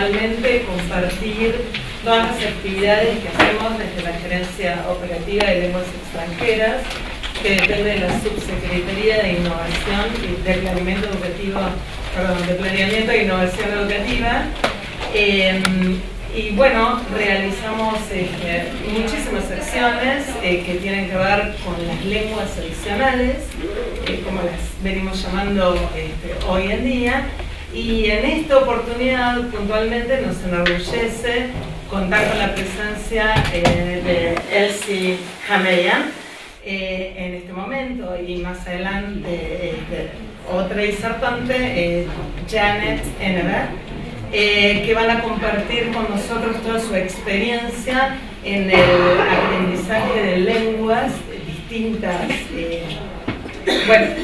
anualmente compartir todas las actividades que hacemos desde la Gerencia Operativa de Lenguas Extranjeras, que depende de la Subsecretaría de Innovación y de Planeamiento Educativo, de Planeamiento e Innovación Educativa. Y bueno, realizamos muchísimas acciones que tienen que ver con las lenguas adicionales, como las venimos llamando hoy en día. Y en esta oportunidad, puntualmente, nos enorgullece contar con la presencia de Elsie Hameyan en este momento, y más adelante otra disertante, Janet Enever, que van a compartir con nosotros toda su experiencia en el aprendizaje de lenguas distintas,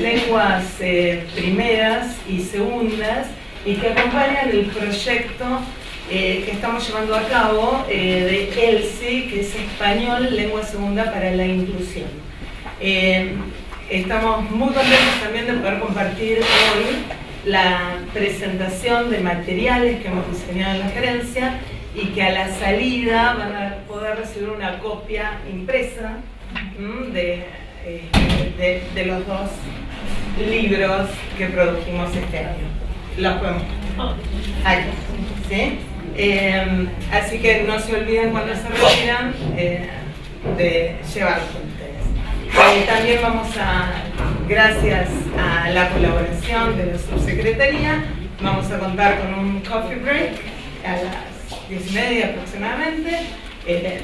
lenguas primeras y segundas, y que acompañan el proyecto que estamos llevando a cabo de Elsie, que es Español, Lengua Segunda para la Inclusión. Estamos muy contentos también de poder compartir hoy la presentación de materiales que hemos diseñado en la gerencia, y que a la salida van a poder recibir una copia impresa de los dos libros que produjimos este año. Los podemos aquí, ¿sí? Así que no se olviden cuando se retiran de llevarlos con ustedes. También gracias a la colaboración de la subsecretaría, vamos a contar con un coffee break a las 10:30 aproximadamente.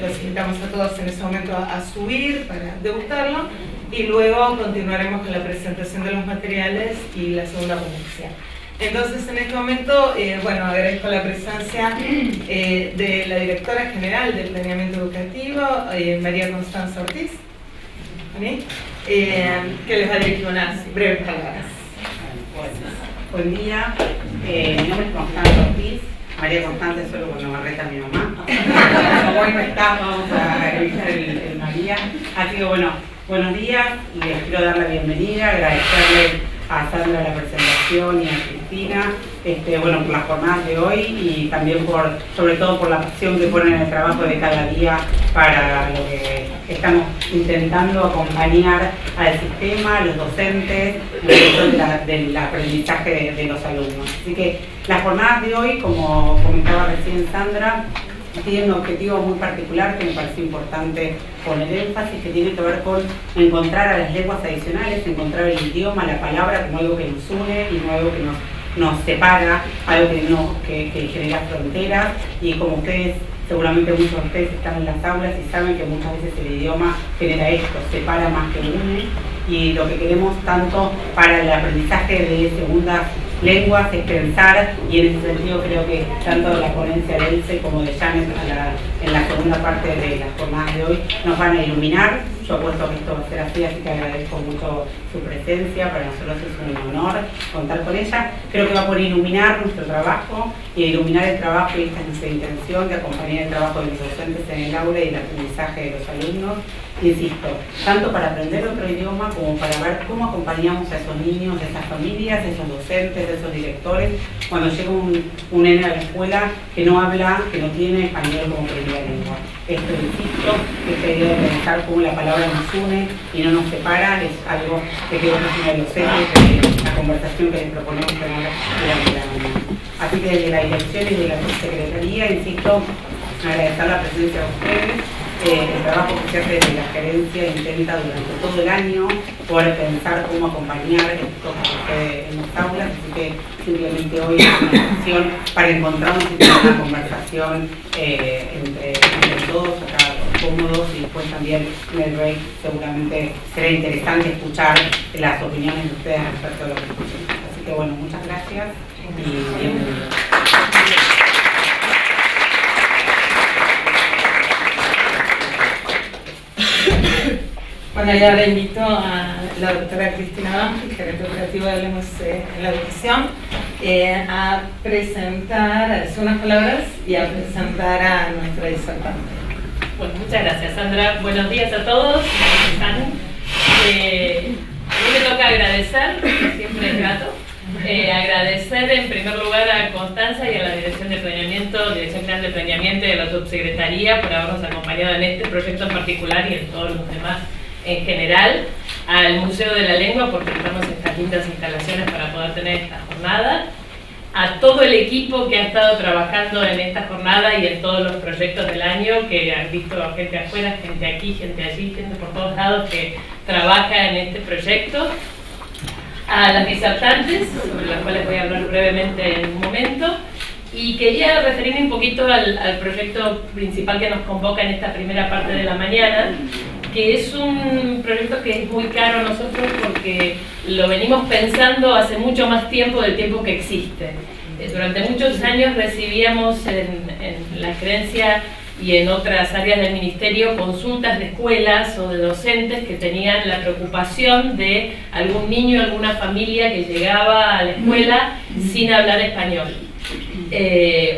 Los invitamos a todos en ese momento a subir para degustarlo, y luego continuaremos con la presentación de los materiales y la segunda ponencia. Entonces, en este momento, agradezco la presencia de la directora general del Planeamiento Educativo, María Constanza Ortiz, que les va a dirigir unas breves palabras. Buen día, mi nombre es Constanza Ortiz. María Constanza es solo cuando me reta mi mamá. Como hoy no está, vamos a evitar el María. Así que buenos días, y les quiero dar la bienvenida, agradecerle a Sandra la presentación y a Cristina por las jornadas de hoy, y también sobre todo por la pasión que ponen en el trabajo de cada día para lo que estamos intentando acompañar al sistema, a los docentes, del aprendizaje de los alumnos. Así que las jornadas de hoy, como comentaba recién Sandra, tiene un objetivo muy particular que me parece importante poner énfasis, que tiene que ver con encontrar a las lenguas adicionales, encontrar el idioma, la palabra como algo que nos une y no algo que nos separa, algo que genera fronteras. Y como ustedes, seguramente muchos de ustedes están en las aulas y saben que muchas veces el idioma genera esto, separa más que une, y lo que queremos tanto para el aprendizaje de segundas lenguas es pensar, y en ese sentido creo que tanto la ponencia de Elsie como de Janet en la segunda parte de las jornadas de hoy nos van a iluminar. Yo apuesto que esto va a ser así que agradezco mucho su presencia. Para nosotros es un honor contar con ella. Creo que va a poder iluminar nuestro trabajo y iluminar el trabajo, y esta es nuestra intención, de acompañar el trabajo de los docentes en el aula y el aprendizaje de los alumnos. Insisto, tanto para aprender otro idioma como para ver cómo acompañamos a esos niños, a esas familias, a esos docentes, a esos directores, cuando llega un nene a la escuela que no habla, que no tiene español como primera lengua. Esto, insisto, esta idea de pensar cómo la palabra nos une y no nos separa, es algo que creo que es uno de los ejes de la conversación que les proponemos tener durante la mañana. Así que desde la dirección y de la subsecretaría, insisto, agradecer la presencia de ustedes. El trabajo que se hace desde la gerencia intenta durante todo el año poder pensar cómo acompañar esto que sucede en las aulas, así que simplemente hoy es una ocasión para encontrarnos y tener una conversación entre todos, acá cómodos, y después también en el break seguramente será interesante escuchar las opiniones de ustedes respecto a lo que escuchen. Así que muchas gracias y bienvenidos. Y ahora invito a la doctora Cristina Banfi, gerente operativa de Lenguas en la Educación, a presentar, a decir unas palabras y a presentar a nuestra disertante. Bueno, muchas gracias, Sandra. Buenos días a todos. A mí me toca agradecer, porque siempre es grato, Agradecer en primer lugar a Constanza y a la Dirección de Planeamiento, Dirección General de Planeamiento y a la Subsecretaría por habernos acompañado en este proyecto en particular y en todos los demás en general, al Museo de la Lengua por prestarnos estas lindas instalaciones para poder tener esta jornada, a todo el equipo que ha estado trabajando en esta jornada y en todos los proyectos del año, que han visto gente afuera, gente aquí, gente allí, gente por todos lados que trabaja en este proyecto, a las disertantes, sobre las cuales voy a hablar brevemente en un momento, y quería referirme un poquito al proyecto principal que nos convoca en esta primera parte de la mañana, que es un proyecto que es muy caro a nosotros porque lo venimos pensando hace mucho más tiempo del tiempo que existe. Durante muchos años recibíamos en la gerencia y en otras áreas del ministerio consultas de escuelas o de docentes que tenían la preocupación de algún niño, alguna familia que llegaba a la escuela sin hablar español.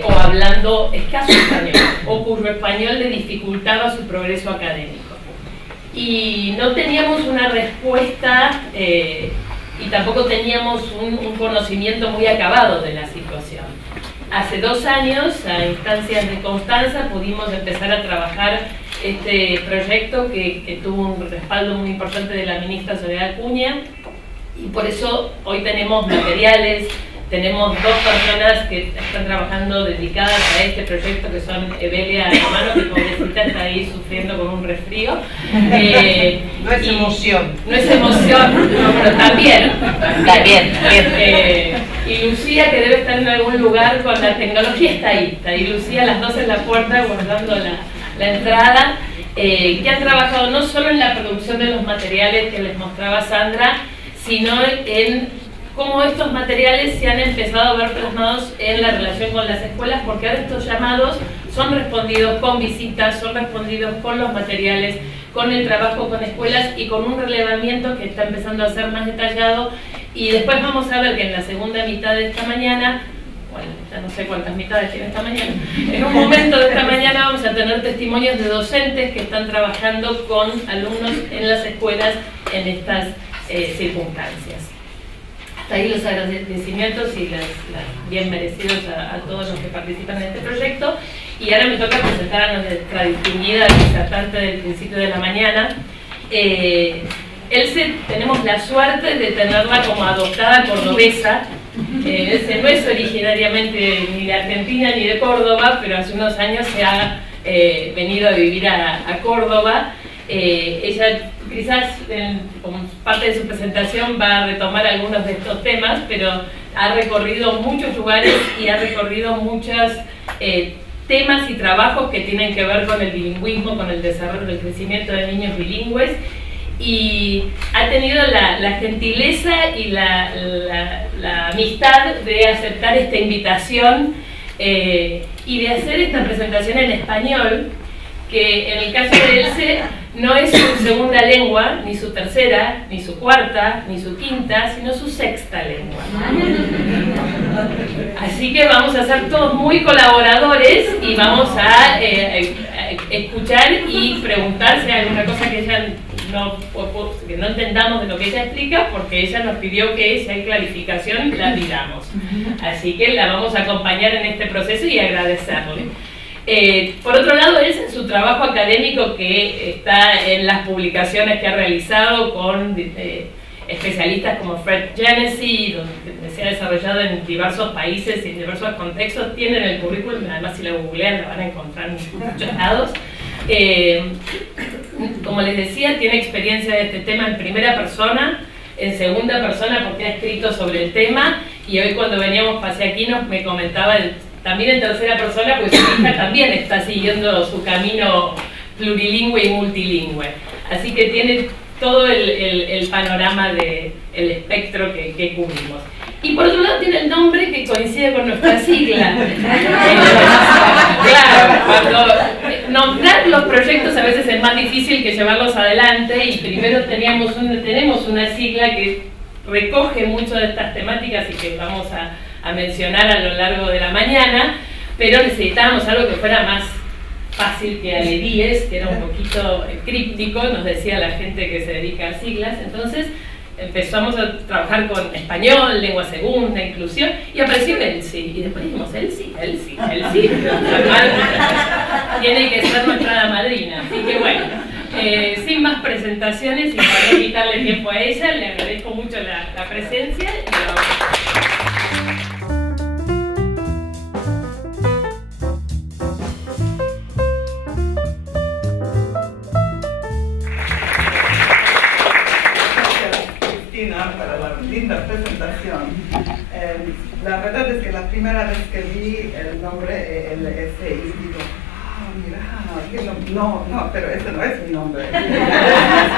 O hablando escaso español, o cuyo español le dificultaba su progreso académico. Y no teníamos una respuesta y tampoco teníamos un conocimiento muy acabado de la situación. Hace 2 años, a instancias de Constanza, pudimos empezar a trabajar este proyecto que tuvo un respaldo muy importante de la ministra Soledad Acuña, y por eso hoy tenemos materiales. Tenemos 2 personas que están trabajando dedicadas a este proyecto, que son Evelia Romano, que pobrecita está ahí sufriendo con un resfrío. No es emoción. No es emoción, no, pero también. Y Lucía, que debe estar en algún lugar con la tecnología, está ahí Lucía, las 2 en la puerta guardando la entrada, que han trabajado no solo en la producción de los materiales que les mostraba Sandra, sino en cómo estos materiales se han empezado a ver plasmados en la relación con las escuelas, porque ahora estos llamados son respondidos con visitas, son respondidos con los materiales, con el trabajo con escuelas y con un relevamiento que está empezando a ser más detallado. Y después vamos a ver que en la segunda mitad de esta mañana, bueno, ya no sé cuántas mitades tiene esta mañana, en un momento de esta mañana vamos a tener testimonios de docentes que están trabajando con alumnos en las escuelas en estas circunstancias. Hasta ahí los agradecimientos y las bien merecidos a todos los que participan en este proyecto. Y ahora me toca presentar a nuestra distinguida disertante del principio de la mañana. Elce, tenemos la suerte de tenerla como adoptada cordobesa. Elce no es originariamente ni de Argentina ni de Córdoba, pero hace unos años se ha venido a vivir a Córdoba. Ella quizás como parte de su presentación va a retomar algunos de estos temas, pero ha recorrido muchos lugares y ha recorrido muchos temas y trabajos que tienen que ver con el bilingüismo, con el desarrollo, el crecimiento de niños bilingües, y ha tenido la gentileza y la amistad de aceptar esta invitación y de hacer esta presentación en español, que en el caso de Elce no es su segunda lengua, ni su tercera, ni su cuarta, ni su quinta, sino su sexta lengua. Así que vamos a ser todos muy colaboradores y vamos a escuchar y preguntar si hay alguna cosa que ella que no entendamos de lo que ella explica, porque ella nos pidió que si hay clarificación la pidamos. Así que la vamos a acompañar en este proceso y agradecerle. Por otro lado, es en su trabajo académico que está en las publicaciones que ha realizado con especialistas como Fred Genesi, donde se ha desarrollado en diversos países y en diversos contextos. Tienen el currículum, además si la googlean la van a encontrar en muchos lados. Como les decía, tiene experiencia de este tema en primera persona, en segunda persona porque ha escrito sobre el tema, y hoy cuando veníamos paseaquinos me comentaba también en tercera persona, pues su hija también está siguiendo su camino plurilingüe y multilingüe. Así que tiene todo el panorama del espectro que cubrimos. Y por otro lado tiene el nombre que coincide con nuestra sigla. Claro, cuando nombrar los proyectos a veces es más difícil que llevarlos adelante, y primero tenemos una sigla que recoge mucho de estas temáticas y que vamos a mencionar a lo largo de la mañana, pero necesitábamos algo que fuera más fácil que Alevíes, que era un poquito críptico, nos decía la gente que se dedica a siglas. Entonces empezamos a trabajar con español, lengua segunda, inclusión, y apareció Elsie. Y después dijimos, Elsie. Tiene que ser nuestra hada madrina. Así que bueno, sin más presentaciones y para no quitarle tiempo a ella, le agradezco mucho la presencia. Para la linda presentación. La verdad es que la primera vez que vi el nombre LSI, digo, mira, no, pero ese no es mi nombre.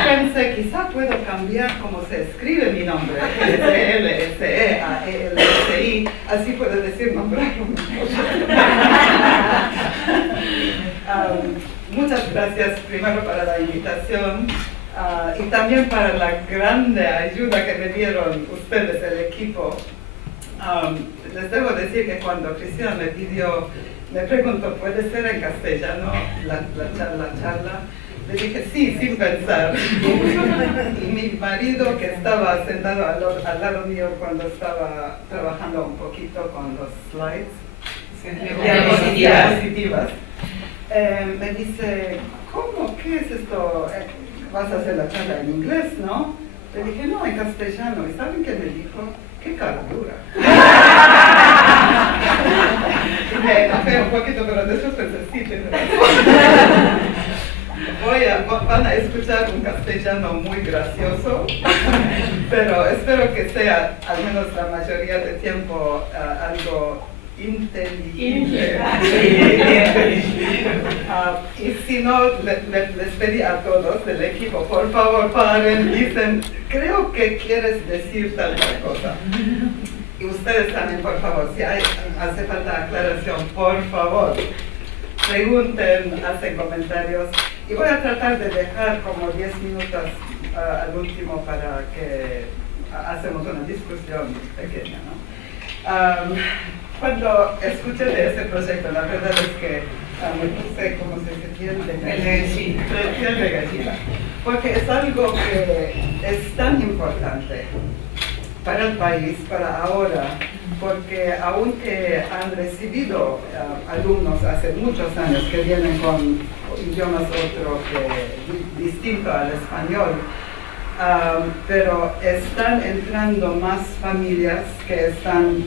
Pensé, quizá puedo cambiar cómo se escribe mi nombre, LSE a LSI, así puedo decir nombrarlo mejor. Muchas gracias primero para la invitación. Y también para la grande ayuda que me dieron ustedes, el equipo. Les debo decir que cuando Cristina me preguntó, ¿puede ser en castellano la charla? Le dije, sí, sin pensar. Y mi marido, que estaba sentado al lado mío cuando estaba trabajando un poquito con los slides, diapositivas, me dice, ¿cómo? ¿Qué es esto? Vas a hacer la charla en inglés, ¿no? Le dije, no, en castellano. ¿Y saben qué me dijo? ¡Qué cara dura! Y me enojé un poquito, pero después pensé, sí, tienes razón. Van a escuchar un castellano muy gracioso, pero espero que sea, al menos la mayoría del tiempo, algo inteligente. Y si no, les pedí a todos del equipo, por favor, paren, dicen, creo que quieres decir tal cosa. Y ustedes también, por favor, si hace falta aclaración, por favor, pregunten, hacen comentarios. Y voy a tratar de dejar como 10 minutos al último para que hacemos una discusión pequeña, ¿no? Cuando escuché de ese proyecto, la verdad es que me puse, como se dice, piel de gallina, porque es algo que es tan importante para el país, para ahora, porque aunque han recibido alumnos hace muchos años que vienen con idiomas distinto al español, pero están entrando más familias que están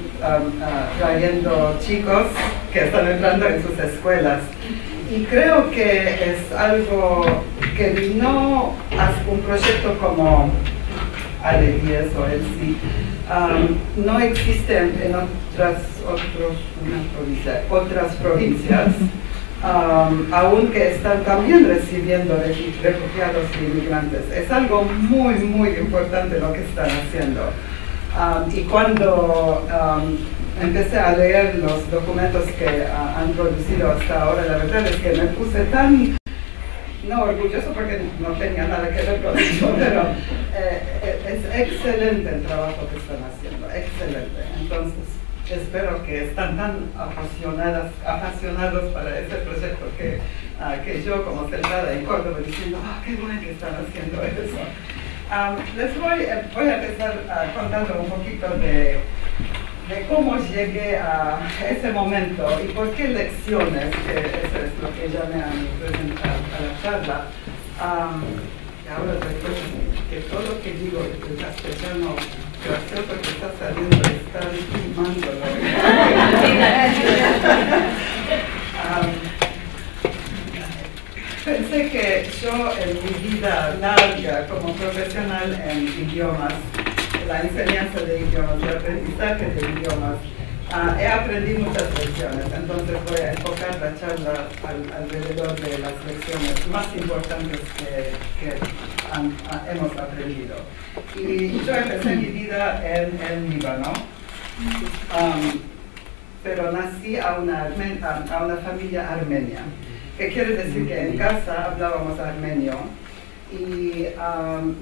trayendo chicos que están entrando en sus escuelas. Y creo que es algo que no hace un proyecto como ALE10 o ELSI, no existe en otras provincias. Aunque están también recibiendo refugiados y inmigrantes. Es algo muy, muy importante lo que están haciendo. Y cuando empecé a leer los documentos que han producido hasta ahora, la verdad es que me puse tan, no orgulloso porque no tenía nada que ver con eso, pero es excelente el trabajo que están haciendo, excelente. Entonces, espero que están tan apasionados para este proyecto que yo, como sentada en Córdoba, diciendo, qué bueno que están haciendo eso. Les voy a empezar contando un poquito de cómo llegué a ese momento y por qué lecciones, que eso es lo que ya me han presentado a la charla. Ahora recuerdo que todo lo que digo en castellano gracioso que está saliendo está filmándolo. Pensé que yo en mi vida larga como profesional en idiomas, la enseñanza de idiomas, el aprendizaje de idiomas, he aprendido muchas lecciones, entonces voy a enfocar la charla alrededor de las lecciones más importantes que hemos aprendido. Y yo empecé mi vida en Líbano, pero nací a una familia armenia, que quiere decir que en casa hablábamos armenio. Y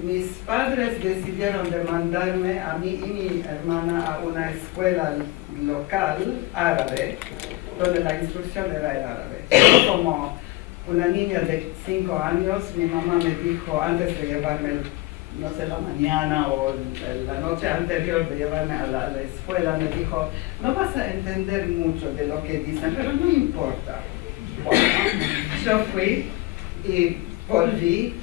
mis padres decidieron de mandarme a mí y mi hermana a una escuela local árabe, donde la instrucción era en árabe. Como una niña de 5 años, mi mamá me dijo, antes de llevarme no sé, la mañana o la noche anterior de llevarme a la escuela, me dijo, no vas a entender mucho de lo que dicen, pero no importa. Bueno, yo fui y volví,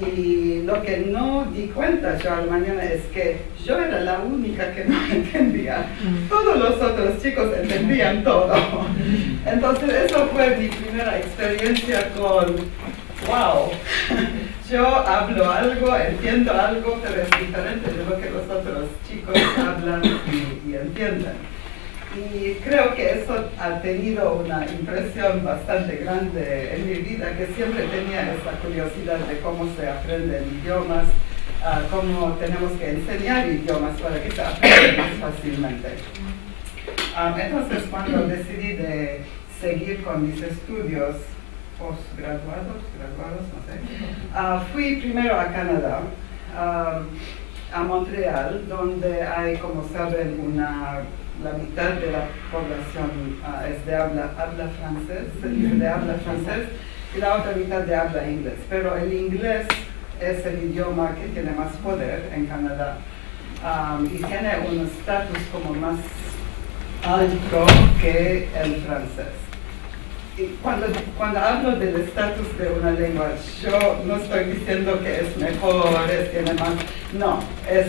y lo que no di cuenta yo a la mañana es que yo era la única que no entendía. Todos los otros chicos entendían todo. Entonces eso fue mi primera experiencia con, wow, yo hablo algo, entiendo algo, pero es diferente de lo que los otros chicos hablan y entienden. Y creo que eso ha tenido una impresión bastante grande en mi vida, que siempre tenía esa curiosidad de cómo se aprenden idiomas, cómo tenemos que enseñar idiomas para que se aprendan más fácilmente. Entonces, cuando decidí de seguir con mis estudios graduados, no sé, fui primero a Canadá, a Montreal, donde hay, como saben, la mitad de la población es de habla francés, y la otra mitad de habla inglés. Pero el inglés es el idioma que tiene más poder en Canadá, y tiene un estatus como más alto que el francés. Y cuando hablo del estatus de una lengua, yo no estoy diciendo que es mejor, tiene más, no, es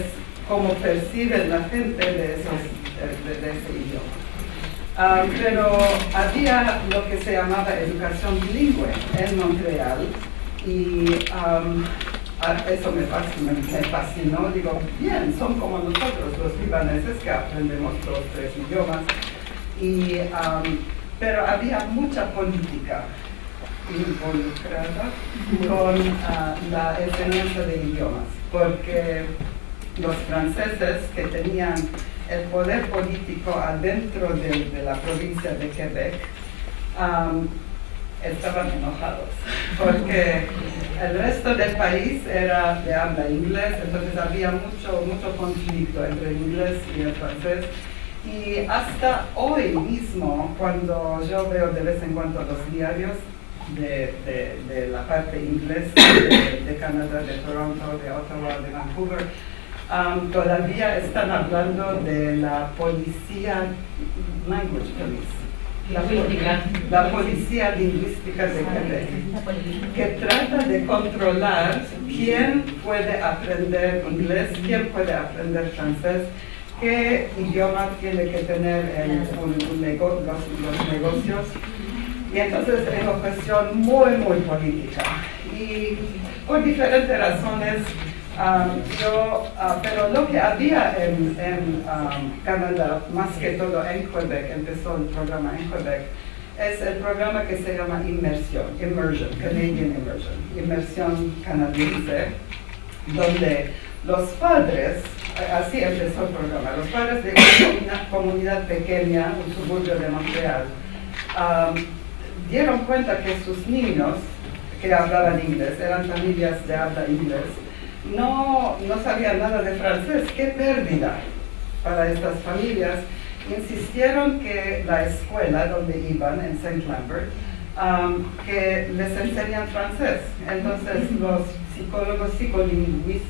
como percibe la gente de ese idioma. Pero había lo que se llamaba educación bilingüe en Montreal, y eso me fascinó. Digo, bien, son como nosotros los libaneses que aprendemos 2 o 3 idiomas. Pero había mucha política involucrada con la enseñanza de idiomas, porque los franceses que tenían el poder político adentro de la provincia de Quebec estaban enojados, porque el resto del país era de habla inglés, entonces había mucho conflicto entre el inglés y el francés. Y hasta hoy mismo, cuando yo veo de vez en cuando los diarios de la parte inglesa de Canadá, de Toronto, de Ottawa, de Vancouver, todavía están hablando de la policía, language police, la policía lingüística de Quebec, que trata de controlar quién puede aprender inglés, quién puede aprender francés, qué idioma tiene que tener los negocios. Y entonces es una cuestión muy política. Y por diferentes razones, pero lo que había en Canadá, más que todo en Quebec, empezó el programa en Quebec, es el programa que se llama Immersion, Canadian Immersion, inmersión canadiense, donde los padres, así empezó el programa, los padres de una comunidad pequeña, un suburbio de Montreal, dieron cuenta que sus niños que hablaban inglés, eran familias de habla inglés, no sabían nada de francés. ¡Qué pérdida para estas familias! Insistieron que la escuela donde iban, en St. Lambert, que les enseñan francés. Entonces los psicólogos psicolingüistas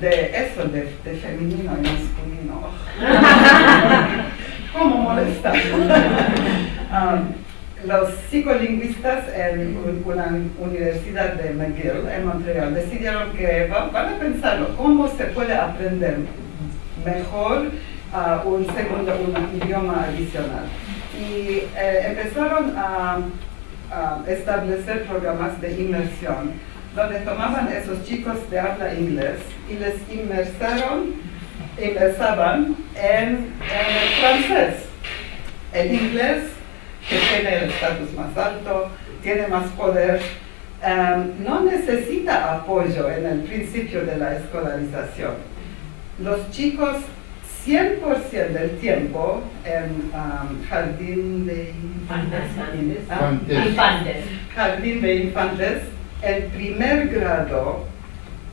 de femenino y masculino, ¿cómo molestar? Los psicolingüistas en una universidad de McGill en Montreal decidieron que van a pensarlo, cómo se puede aprender mejor un idioma adicional. Y empezaron a establecer programas de inmersión, donde tomaban esos chicos de habla inglés y les inmersaban en el francés. El inglés, que tiene el estatus más alto, tiene más poder, no necesita apoyo en el principio de la escolarización. Los chicos 100% del tiempo en jardín de infantes, el primer grado,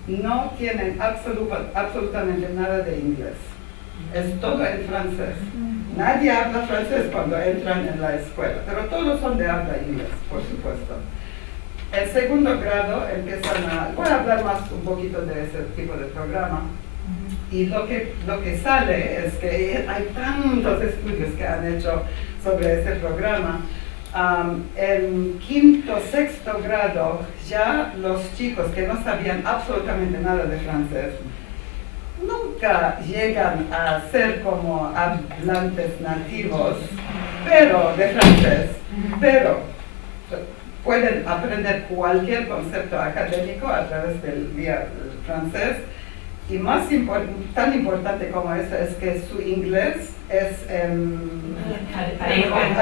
no tienen absolutamente nada de inglés. Es todo en francés. Nadie habla francés cuando entran en la escuela, pero todos son de habla inglés, por supuesto. El segundo grado empiezan a... Voy a hablar más un poquito de ese tipo de programa. Y lo que sale es que hay tantos estudios que han hecho sobre ese programa. En quinto, sexto grado, ya los chicos que no sabían absolutamente nada de francés, nunca llegan a ser como hablantes nativos, pero de francés, pero pueden aprender cualquier concepto académico a través del francés. Y tan importante como eso es que su inglés es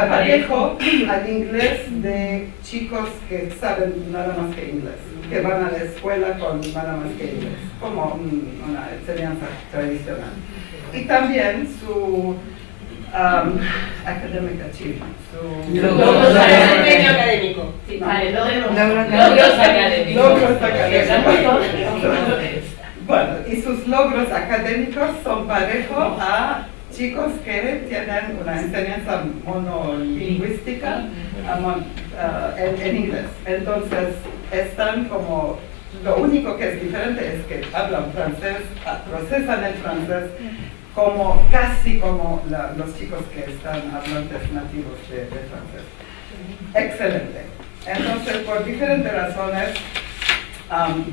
parejo al inglés de chicos que saben nada más que inglés, que van a la escuela con nada más que inglés, como una enseñanza tradicional. Y también su academic achievement, su desempeño académico. Sí, vale, logros académicos. Bueno, y sus logros académicos son parejos a chicos que tienen una enseñanza monolingüística en inglés. Entonces, están como, lo único que es diferente es que hablan francés, procesan el francés casi como los chicos que están hablantes nativos de francés. Excelente. Entonces, por diferentes razones,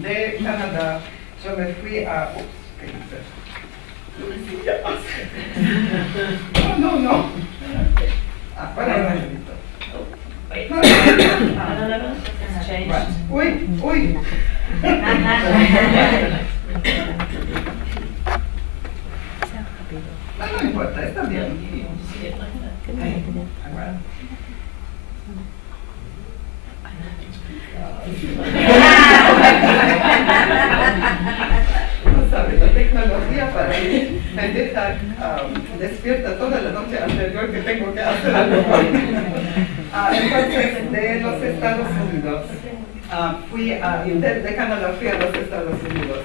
de Canadá, yo me fui a... ¿qué hice? No. Para un momentito. Uy. No importa, está bien. No sabe, la tecnología para mí me deja despierta toda la noche anterior que tengo que hacer algo. Entonces, de los Estados Unidos, de Canadá fui a los Estados Unidos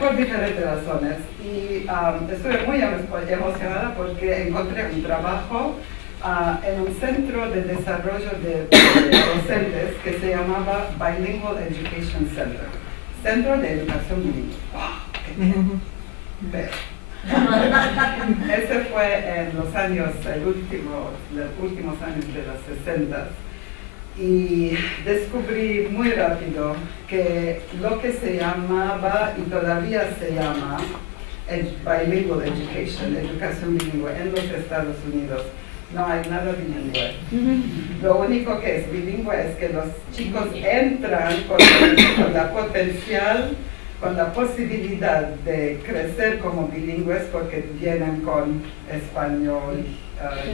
por diferentes razones. Y estuve muy emocionada porque encontré un trabajo en un centro de desarrollo de docentes que se llamaba Bilingual Education Center, Centro de Educación Bilingüe. Ese fue en los años, los últimos años de los 60. Y descubrí muy rápido que lo que se llamaba y todavía se llama Bilingual Education, educación bilingüe en los Estados Unidos, no hay nada bilingüe. Lo único que es bilingüe es que los chicos entran con la potencial, con la posibilidad de crecer como bilingües porque vienen con español,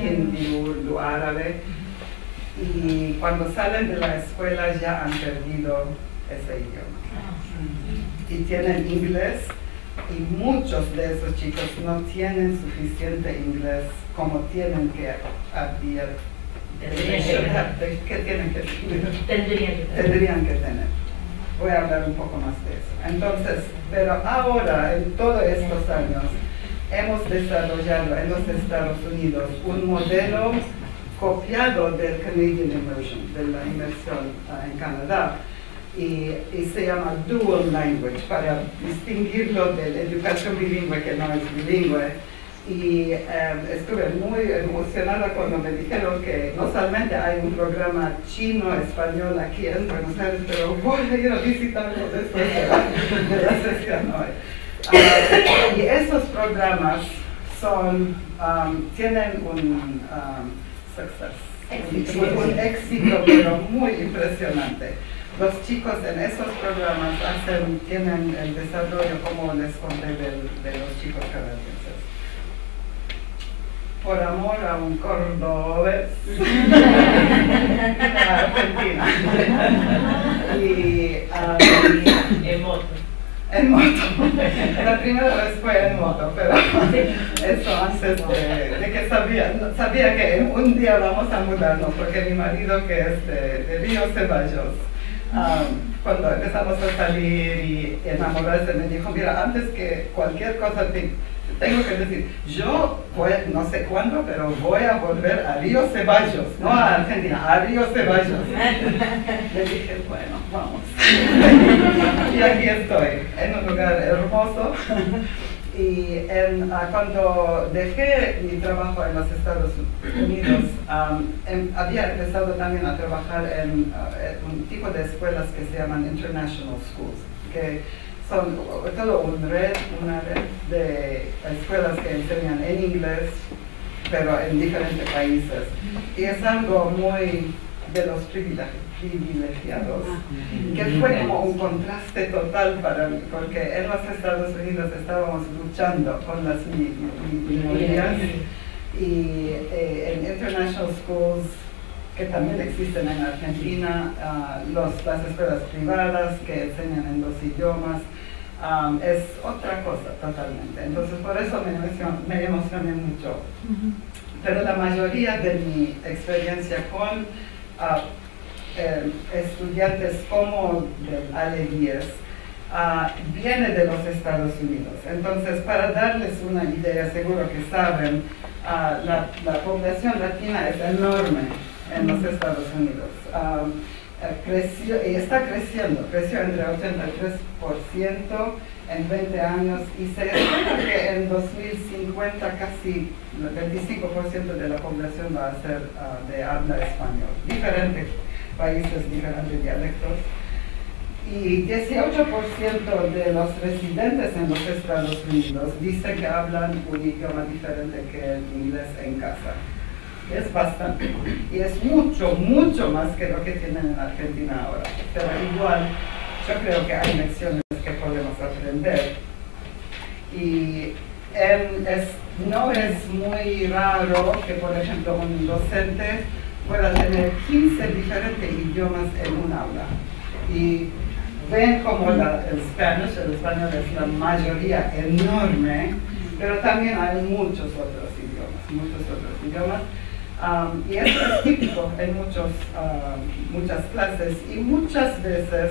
hindi, urdu, árabe. Y cuando salen de la escuela ya han perdido ese idioma. Y tienen inglés, y muchos de esos chicos no tienen suficiente inglés como tienen que tendrían que tener. Voy a hablar un poco más de eso. Entonces, pero ahora, en todos estos años, hemos desarrollado en los Estados Unidos un modelo copiado del Canadian Immersion, de la inmersión en Canadá, y se llama Dual Language, para distinguirlo de la educación bilingüe que no es bilingüe. Y estuve muy emocionada cuando me dijeron que no solamente hay un programa chino-español aquí en Buenos Aires, pero voy a ir a visitarlo después de la sesión hoy. Y esos programas tienen un un éxito pero muy impresionante. Los chicos en esos programas tienen el desarrollo, como les conté, de los chicos canadienses. Por amor a un cordobés a Argentina. Y en moto. En moto. La primera vez fue en moto, pero eso antes de que sabía que un día vamos a mudarnos, porque mi marido, que es de Río Ceballos, cuando empezamos a salir y enamorarse, me dijo, mira, antes que cualquier cosa tengo que decir, yo voy, no sé cuándo, pero voy a volver a Río Ceballos, no a Argentina, a Río Ceballos. Le dije, bueno, vamos. Y aquí estoy, en un lugar hermoso. Y cuando dejé mi trabajo en los Estados Unidos, había empezado también a trabajar en un tipo de escuelas que se llaman International Schools, que son todo una red de escuelas que enseñan en inglés, pero en diferentes países. Y es algo muy de los privilegiados, que fue como un contraste total para mí, porque en los Estados Unidos estábamos luchando con las minorías y en International Schools, que también existen en Argentina, las escuelas privadas que enseñan en 2 idiomas, es otra cosa totalmente. Entonces por eso me emocioné mucho. Pero la mayoría de mi experiencia con estudiantes como del ALE 10 viene de los Estados Unidos. Entonces, para darles una idea, seguro que saben, la población latina es enorme en los Estados Unidos. Creció y está creciendo, creció entre 83% en 20 años y se espera que en 2050 casi el 25% de la población va a ser de habla español. Diferentes países, diferentes dialectos. Y 18% de los residentes en los Estados Unidos dicen que hablan un idioma diferente que el inglés en casa. Es bastante. Y es mucho, mucho más que lo que tienen en Argentina ahora. Pero igual, yo creo que hay lecciones que podemos aprender. Y no es muy raro que, por ejemplo, un docente pueda tener 15 diferentes idiomas en un aula. Y ven como el español es la mayoría enorme, pero también hay muchos otros idiomas. Y eso es típico en muchas clases y muchas veces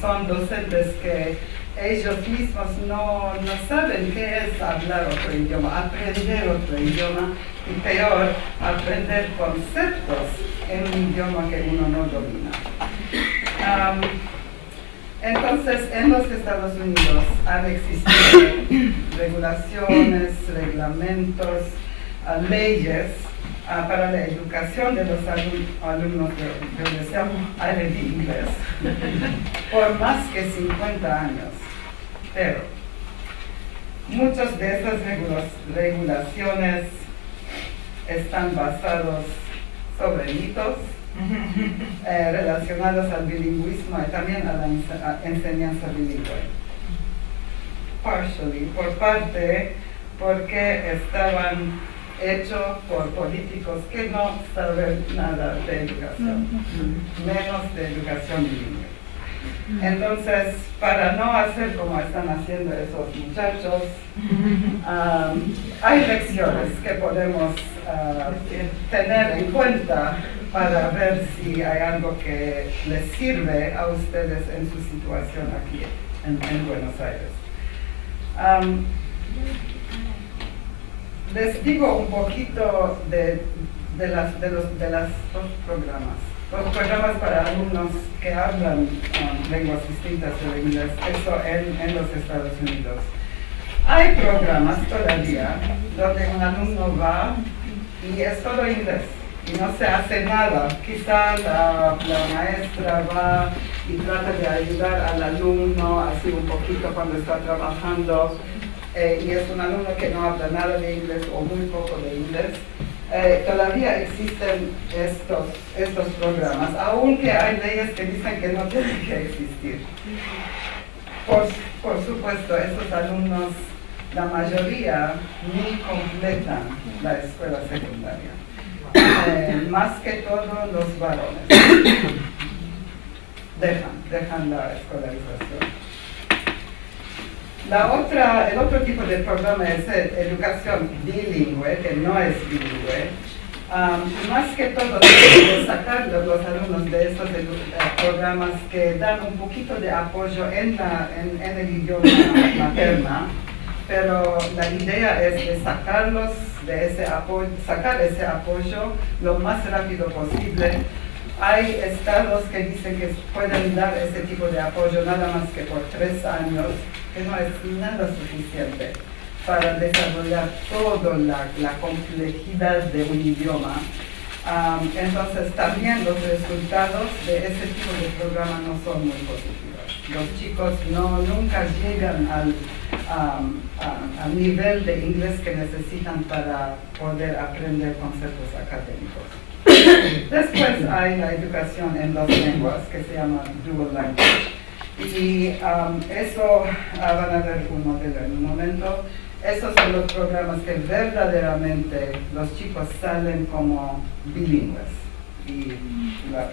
son docentes que ellos mismos no saben qué es hablar otro idioma, aprender otro idioma y peor, aprender conceptos en un idioma que uno no domina. Entonces, en los Estados Unidos han existido regulaciones, reglamentos, leyes para la educación de los alumnos de ALE de inglés por más que 50 años. Pero muchas de esas regulaciones están basadas sobre mitos relacionados al bilingüismo y también a la enseñanza bilingüe. Por parte, porque estaban hechos por políticos que no saben nada de educación, menos de educación bilingüe. Entonces, para no hacer como están haciendo esos muchachos, hay lecciones que podemos tener en cuenta para ver si hay algo que les sirve a ustedes en su situación aquí en Buenos Aires. Les digo un poquito de los dos programas. Los programas para alumnos que hablan lenguas distintas del inglés, eso en los Estados Unidos. Hay programas todavía donde un alumno va y es todo inglés y no se hace nada. Quizás la maestra va y trata de ayudar al alumno así un poquito cuando está trabajando y es un alumno que no habla nada de inglés o muy poco de inglés. Todavía existen estos programas, aunque hay leyes que dicen que no tienen que existir. Por supuesto, esos alumnos, la mayoría, ni completan la escuela secundaria. Más que todos los varones dejan la escolarización. El otro tipo de programa es educación bilingüe, que no es bilingüe. Más que todo, sacar los alumnos de estos programas que dan un poquito de apoyo en el idioma materna, pero la idea es de sacarlos de ese apoyo, sacar ese apoyo lo más rápido posible. Hay estados que dicen que pueden dar ese tipo de apoyo nada más que por 3 años, que no es nada suficiente para desarrollar toda la complejidad de un idioma. Entonces también los resultados de ese tipo de programa no son muy positivos. Los chicos nunca llegan al nivel de inglés que necesitan para poder aprender conceptos académicos. Después hay la educación en 2 lenguas que se llama Dual Language. Y eso van a ver un modelo en un momento. Esos son los programas que verdaderamente los chicos salen como bilingües. Y la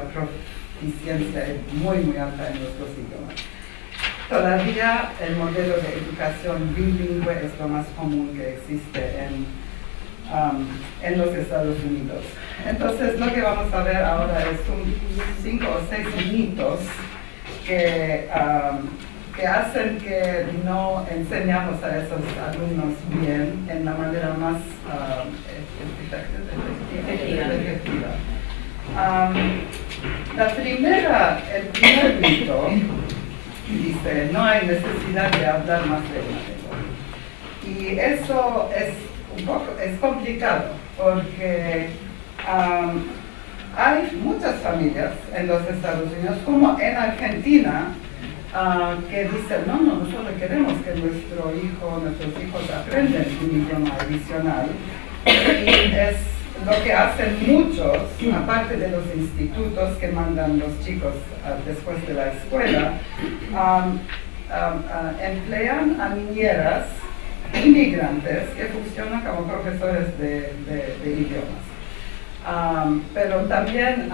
proficiencia es muy alta en los 2 idiomas. Todavía el modelo de educación bilingüe es lo más común que existe en los Estados Unidos. Entonces lo que vamos a ver ahora es 5 o 6 mitos que hacen que no enseñamos a esos alumnos bien en la manera más efectiva. El primer mito dice, no hay necesidad de hablar más de una lengua. Y eso es complicado porque hay muchas familias en los Estados Unidos, como en Argentina, que dicen, no, nosotros queremos que nuestros hijos aprendan un idioma adicional. Y es lo que hacen muchos, aparte de los institutos que mandan los chicos después de la escuela, emplean a niñeras inmigrantes que funcionan como profesores de idiomas. Pero también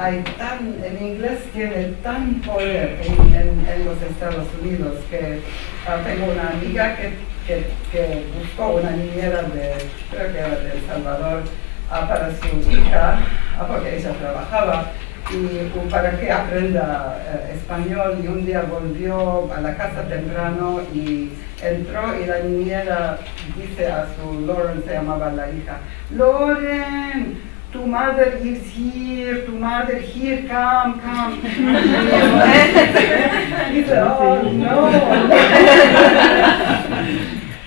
el inglés tiene tan poder en los Estados Unidos que tengo una amiga que buscó una niñera creo que era de El Salvador, para su hija, porque ella trabajaba, y para que aprenda español, y un día volvió a la casa temprano y entró y la niñera dice a su Lauren, se llamaba la hija, Lauren, tu mother is here, come. Dice, oh no.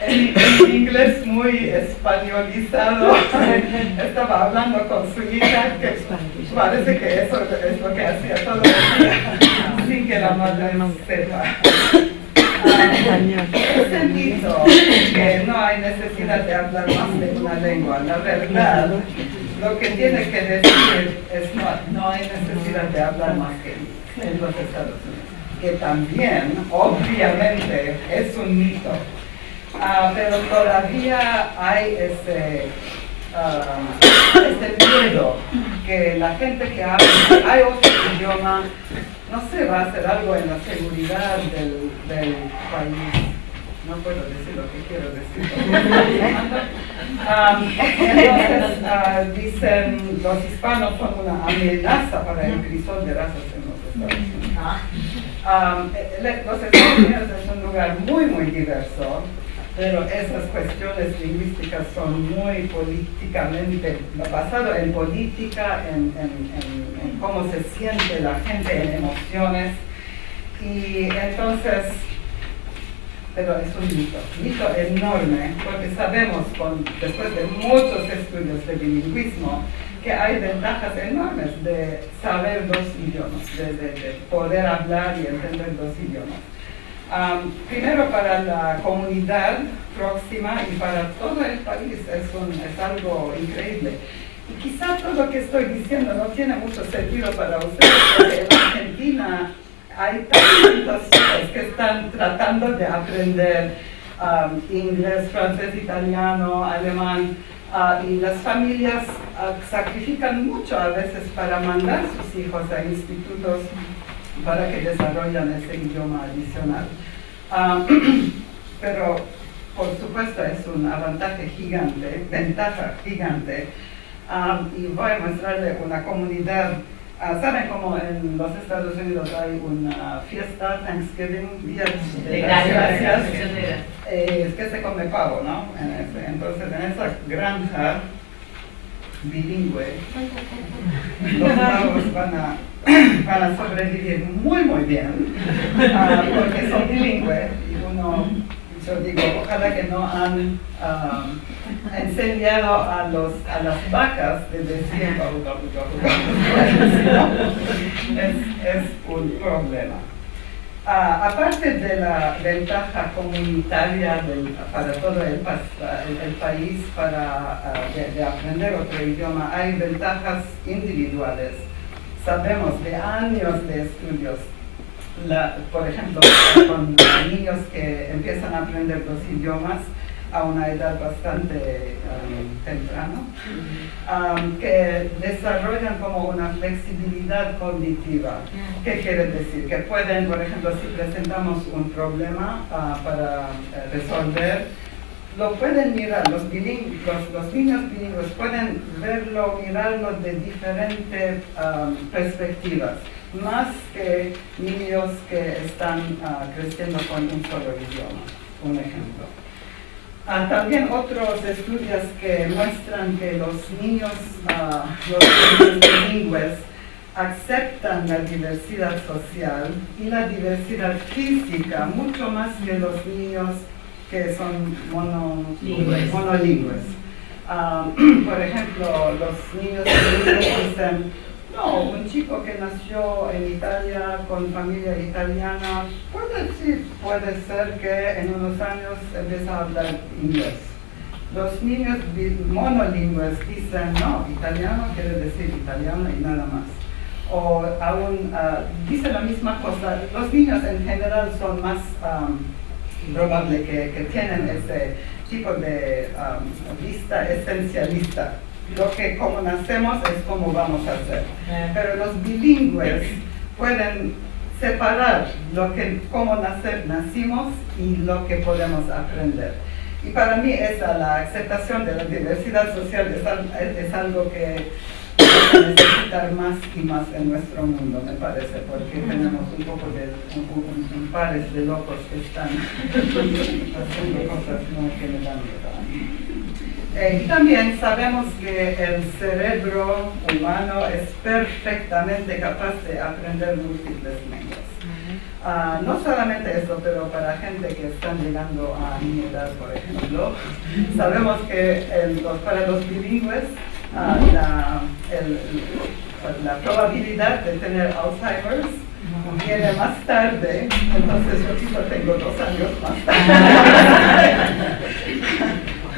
En inglés muy españolizado, estaba hablando con su hija, que parece que eso es lo que hacía todo el día, sin que la madre sepa. Ese mito que no hay necesidad de hablar más de una lengua, la verdad, lo que tiene que decir es no hay necesidad de hablar más que en los Estados Unidos, que también, obviamente, es un mito. Pero todavía hay ese miedo que la gente que habla, hay otro idioma, no sé, va a hacer algo en la seguridad del país. No puedo decir lo que quiero decir. Entonces, dicen, los hispanos son una amenaza para el crisol de razas en los Estados Unidos. Los Estados Unidos es un lugar muy diverso, pero esas cuestiones lingüísticas son muy políticamente, basado en política, en cómo se siente la gente, en emociones. Y entonces, pero es un mito enorme, porque sabemos, después de muchos estudios de bilingüismo, que hay ventajas enormes de saber 2 idiomas, de poder hablar y entender 2 idiomas. Primero para la comunidad próxima y para todo el país es algo increíble. Y quizá todo lo que estoy diciendo no tiene mucho sentido para ustedes, porque en Argentina hay tantos chicos que están tratando de aprender inglés, francés, italiano, alemán, y las familias sacrifican mucho a veces para mandar sus hijos a institutos para que desarrollen ese idioma adicional. Pero, por supuesto, es un ventaja gigante. Y voy a mostrarle una comunidad ¿Saben cómo en los Estados Unidos hay una fiesta, Thanksgiving, Día de Gracias. Es que se come pavo, ¿no? Entonces, en esa granja bilingüe, los pavos van a sobrevivir muy, muy bien, porque son bilingües. Y yo digo, ojalá que no han enseñado a las vacas de decir es un problema. Aparte de la ventaja comunitaria para todo el país de aprender otro idioma, hay ventajas individuales. Sabemos de años de estudios, por ejemplo, con niños que empiezan a aprender los idiomas a una edad bastante temprana, que desarrollan como una flexibilidad cognitiva. ¿Qué quiere decir? Que pueden, por ejemplo, si presentamos un problema para resolver, lo pueden mirar, los niños bilingües pueden verlo, mirarlo de diferentes perspectivas, más que niños que están creciendo con un solo idioma, un ejemplo. También otros estudios que muestran que los niños bilingües aceptan la diversidad social y la diversidad física mucho más que los niños que son monolingües. Por ejemplo, los niños bilingües dicen, no, un chico que nació en Italia con familia italiana, puede ser que en unos años empiece a hablar inglés. Los niños monolingües dicen, no, italiano quiere decir italiano y nada más. O aún dice la misma cosa, los niños en general son más probable que tienen ese tipo de vista esencialista. Lo que como nacemos es como vamos a hacer. Pero los bilingües pueden separar cómo nacimos y lo que podemos aprender. Y para mí la aceptación de la diversidad social es algo que vamos a necesitar más y más en nuestro mundo, me parece, porque tenemos un poco de un pares de locos que están haciendo cosas que me dan miedo. Y también sabemos que el cerebro humano es perfectamente capaz de aprender múltiples lenguas. No solamente eso, pero para gente que están llegando a mi edad, por ejemplo, sabemos que para los bilingües la probabilidad de tener Alzheimer's viene más tarde, entonces yo tengo 2 años más tarde.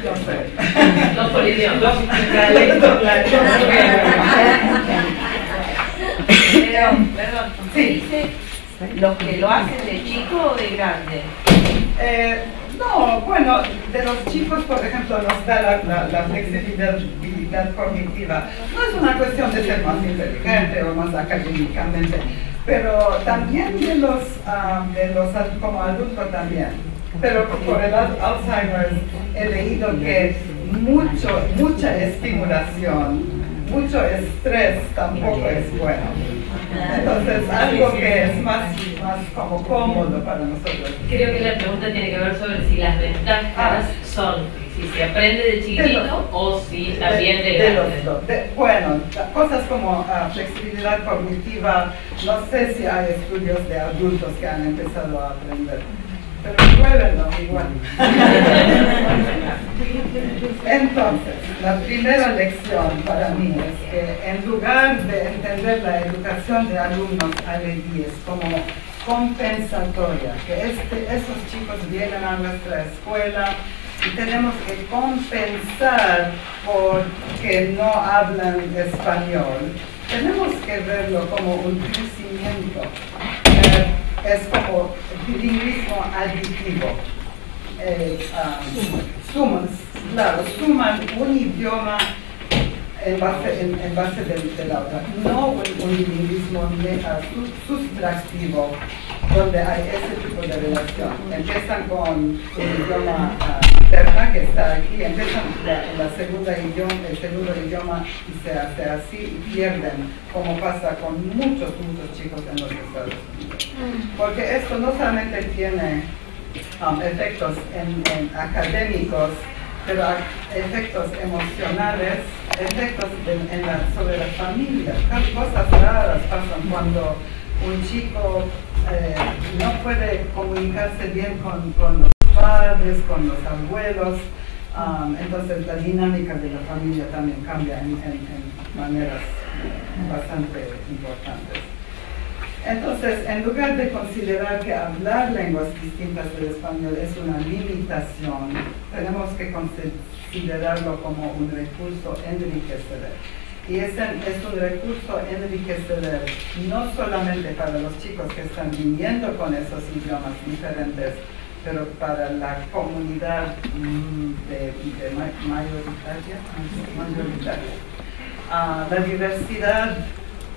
No sé. Los polidiomas. Perdón, ¿se dice los que lo hacen de chico o de grande? No, bueno, de los chicos, por ejemplo, nos da la flexibilidad cognitiva. No es una cuestión de ser más inteligente o más académicamente, pero también de los como adultos también. Pero por el Alzheimer he leído que mucha estimulación, mucho estrés tampoco es bueno. Entonces, algo que es más como cómodo para nosotros. Creo que la pregunta tiene que ver sobre si las ventajas son si se aprende de chiquito o si también de grande. Bueno, cosas como flexibilidad cognitiva, no sé si hay estudios de adultos que han empezado a aprender. Pero pruébenlo igual. Entonces, la primera lección para mí es que en lugar de entender la educación de alumnos alevíes como compensatoria, que esos chicos vienen a nuestra escuela y tenemos que compensar porque no hablan español, tenemos que verlo como un crecimiento. Es como bilingüismo aditivo. Suman un idioma en base de la otra. No un bilingüismo sustractivo, donde hay ese tipo de relación. Empiezan con un idioma materno que está aquí, empiezan el segundo idioma y se hace así y pierden, como pasa con muchos chicos en los Estados Unidos. Porque esto no solamente tiene efectos académicos, pero efectos emocionales, efectos sobre la familia. Cosas raras pasan cuando un chico no puede comunicarse bien con los padres, con los abuelos. Entonces la dinámica de la familia también cambia en maneras bastante importantes. Entonces, en lugar de considerar que hablar lenguas distintas del español es una limitación, tenemos que considerarlo como un recurso enriquecedor. Y es un recurso enriquecedor no solamente para los chicos que están viniendo con esos idiomas diferentes, pero para la comunidad mayoritaria. La diversidad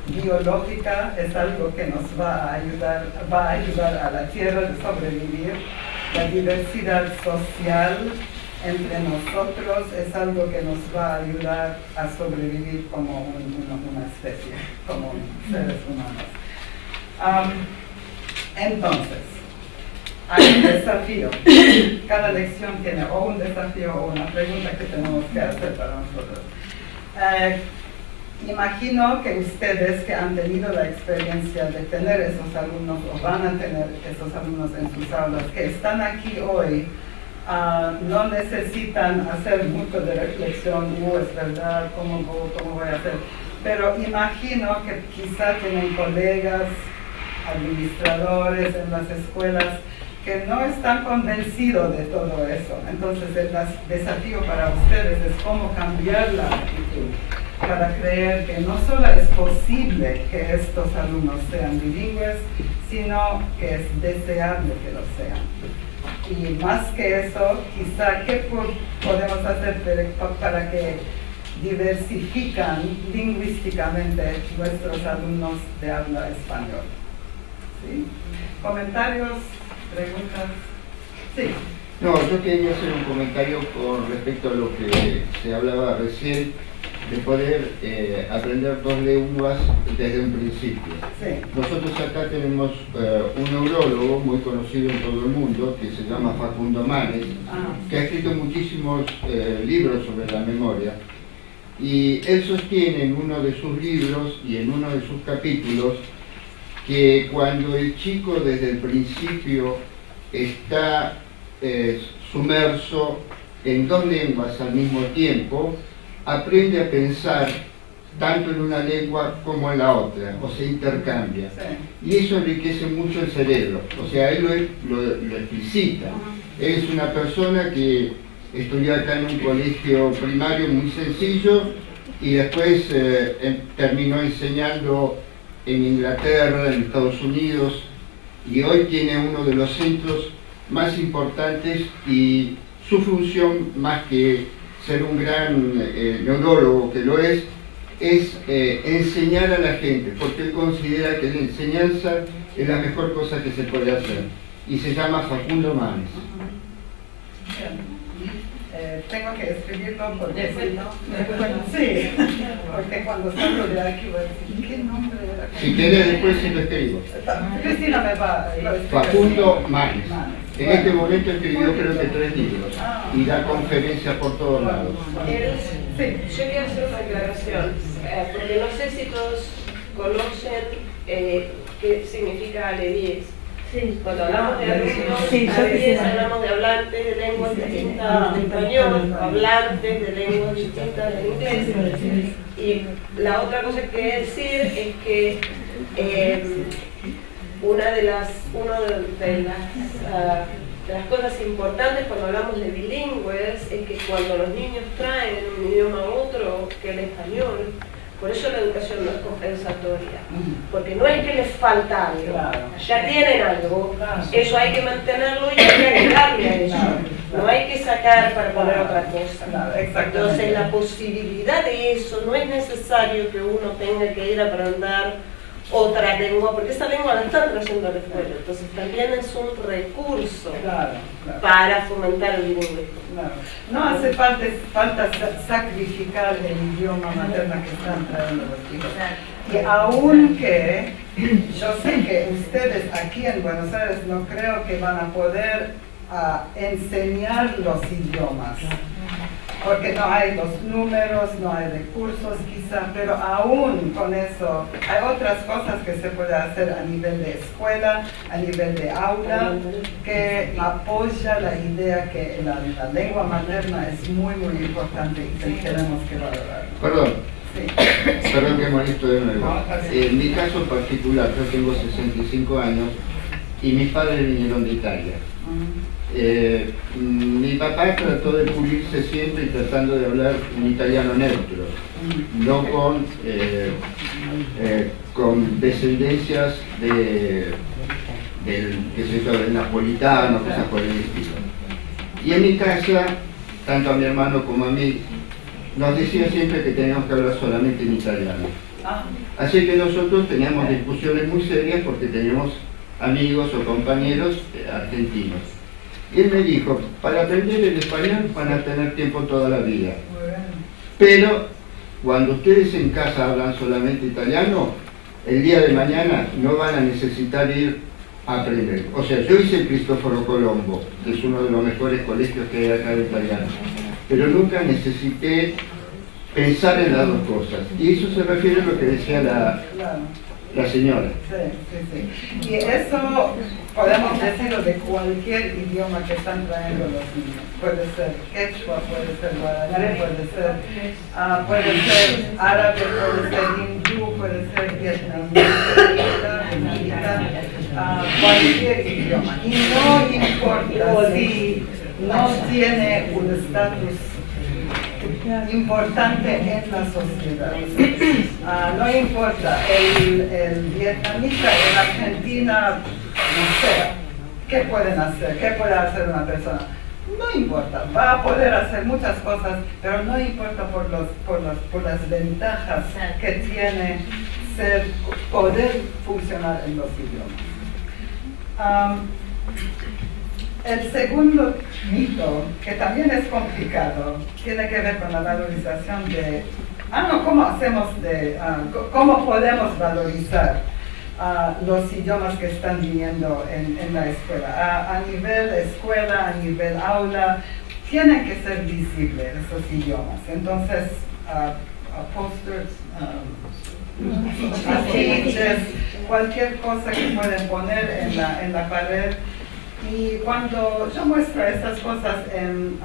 biológica es algo que nos va a ayudar a la Tierra a sobrevivir. La diversidad social entre nosotros es algo que nos va a ayudar a sobrevivir como una especie, como seres humanos. Entonces, hay un desafío. Cada lección tiene o un desafío o una pregunta que tenemos que hacer para nosotros. Imagino que ustedes que han tenido la experiencia de tener esos alumnos o van a tener esos alumnos en sus aulas, que están aquí hoy, no necesitan hacer mucho de reflexión, es verdad, ¿cómo voy a hacer? Pero imagino que quizá tienen colegas, administradores en las escuelas, que no están convencidos de todo eso. Entonces el desafío para ustedes es cómo cambiar la actitud para creer que no solo es posible que estos alumnos sean bilingües, sino que es deseable que lo sean. Y más que eso, quizá, ¿qué podemos hacer para que diversifican lingüísticamente nuestros alumnos de habla español? ¿Sí? ¿Comentarios? ¿Preguntas? Sí. No, yo quería hacer un comentario con respecto a lo que se hablaba recién, de poder aprender dos lenguas desde un principio. Sí. Nosotros acá tenemos un neurólogo muy conocido en todo el mundo, que se llama Facundo Manes, que ha escrito muchísimos libros sobre la memoria, y él sostiene en uno de sus libros y en uno de sus capítulos que cuando el chico desde el principio está sumerso en dos lenguas al mismo tiempo, aprende a pensar tanto en una lengua como en la otra, o se intercambia. Sí. Y eso enriquece mucho el cerebro, o sea, él lo explicita. Él es una persona que estudió acá en un colegio primario muy sencillo y después terminó enseñando en Inglaterra, en Estados Unidos, y hoy tiene uno de los centros más importantes, y su función, más que ser un gran neurólogo, que lo es enseñar a la gente, porque él considera que la enseñanza es la mejor cosa que se puede hacer, y se llama Facundo Manes. Tengo que escribirlo porque sí, porque cuando salgo de aquí voy a decir, ¿qué nombre era? Si quieres después se lo escribo. Cristina me va. Facundo Manes. En este momento escribió creo que 3 libros y da conferencias por todos lados. Yo quiero hacer una aclaración, porque no sé si todos conocen qué significa alevíes. Sí. Cuando hablamos de alumnos, a veces hablamos de hablantes de lenguas distintas al español, hablantes de lenguas distintas al inglés. Y la otra cosa que quería decir es que una de las cosas importantes cuando hablamos de bilingües es que cuando los niños traen un idioma a otro que el español, por eso la educación no es compensatoria, porque no es que les falta algo, ya tienen algo, eso hay que mantenerlo y hay que agregarle a eso. No hay que sacar para poner otra cosa. Exactamente. Entonces la posibilidad de eso no es necesario que uno tenga que ir a aprender otra lengua, porque esa lengua la están trayendo a la escuela. Entonces también es un recurso para fomentar el bilingüismo. No hace falta sacrificar el idioma materno que están trayendo los chicos. Y aunque yo sé que ustedes aquí en Buenos Aires no creo que van a poder enseñar los idiomas, porque no hay los números, no hay recursos quizá, pero aún con eso hay otras cosas que se puede hacer a nivel de escuela, a nivel de aula, que apoya la idea que la lengua materna es muy muy importante y que tenemos que valorar. Perdón. Sí. Perdón que molesto de nuevo. En mi caso particular, yo tengo 65 años y mis padres vinieron de Italia. Mi papá trató de pulirse siempre tratando de hablar un italiano neutro, no con descendencias del napolitano, cosas por el estilo. Y en mi casa, tanto a mi hermano como a mí, nos decía siempre que teníamos que hablar solamente en italiano. Así que nosotros teníamos discusiones muy serias porque teníamos amigos o compañeros argentinos. Y él me dijo, para aprender el español van a tener tiempo toda la vida. Pero cuando ustedes en casa hablan solamente italiano, el día de mañana no van a necesitar ir a aprender. O sea, yo hice el Cristoforo Colombo, que es uno de los mejores colegios que hay acá de italiano, pero nunca necesité pensar en las dos cosas. Y eso se refiere a lo que decía la señora. Sí. Y eso podemos decirlo de cualquier idioma que están trayendo los niños. Puede ser quechua, puede ser guaraní, puede ser árabe, puede ser hindú, puede ser vietnamita, cualquier idioma. Y no importa si no tiene un estatus importante en la sociedad. No importa, el vietnamita en Argentina, no sé, ¿qué pueden hacer? ¿Qué puede hacer una persona? No importa, va a poder hacer muchas cosas, pero no importa por las ventajas que tiene poder funcionar en los idiomas. El segundo mito, que también es complicado, tiene que ver con la valorización de... ¿cómo podemos valorizar los idiomas que están viniendo en la escuela? A nivel escuela, a nivel aula, tienen que ser visibles esos idiomas. Entonces, posters, afiches, cualquier cosa que pueden poner en la pared. Y cuando yo muestro estas cosas en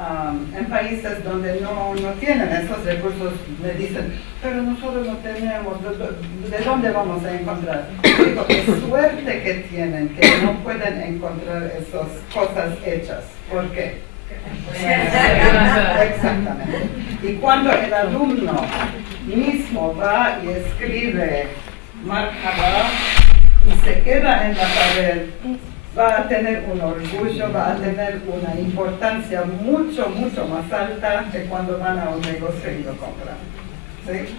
países donde no tienen esos recursos, me dicen, pero nosotros no tenemos, ¿de dónde vamos a encontrar? Digo, qué suerte que tienen, que no pueden encontrar esas cosas hechas. ¿Por qué? Exactamente. Y cuando el alumno mismo va y escribe marcaba y se queda en la pared, va a tener un orgullo, va a tener una importancia mucho más alta que cuando van a un negocio y lo compran. ¿Sí?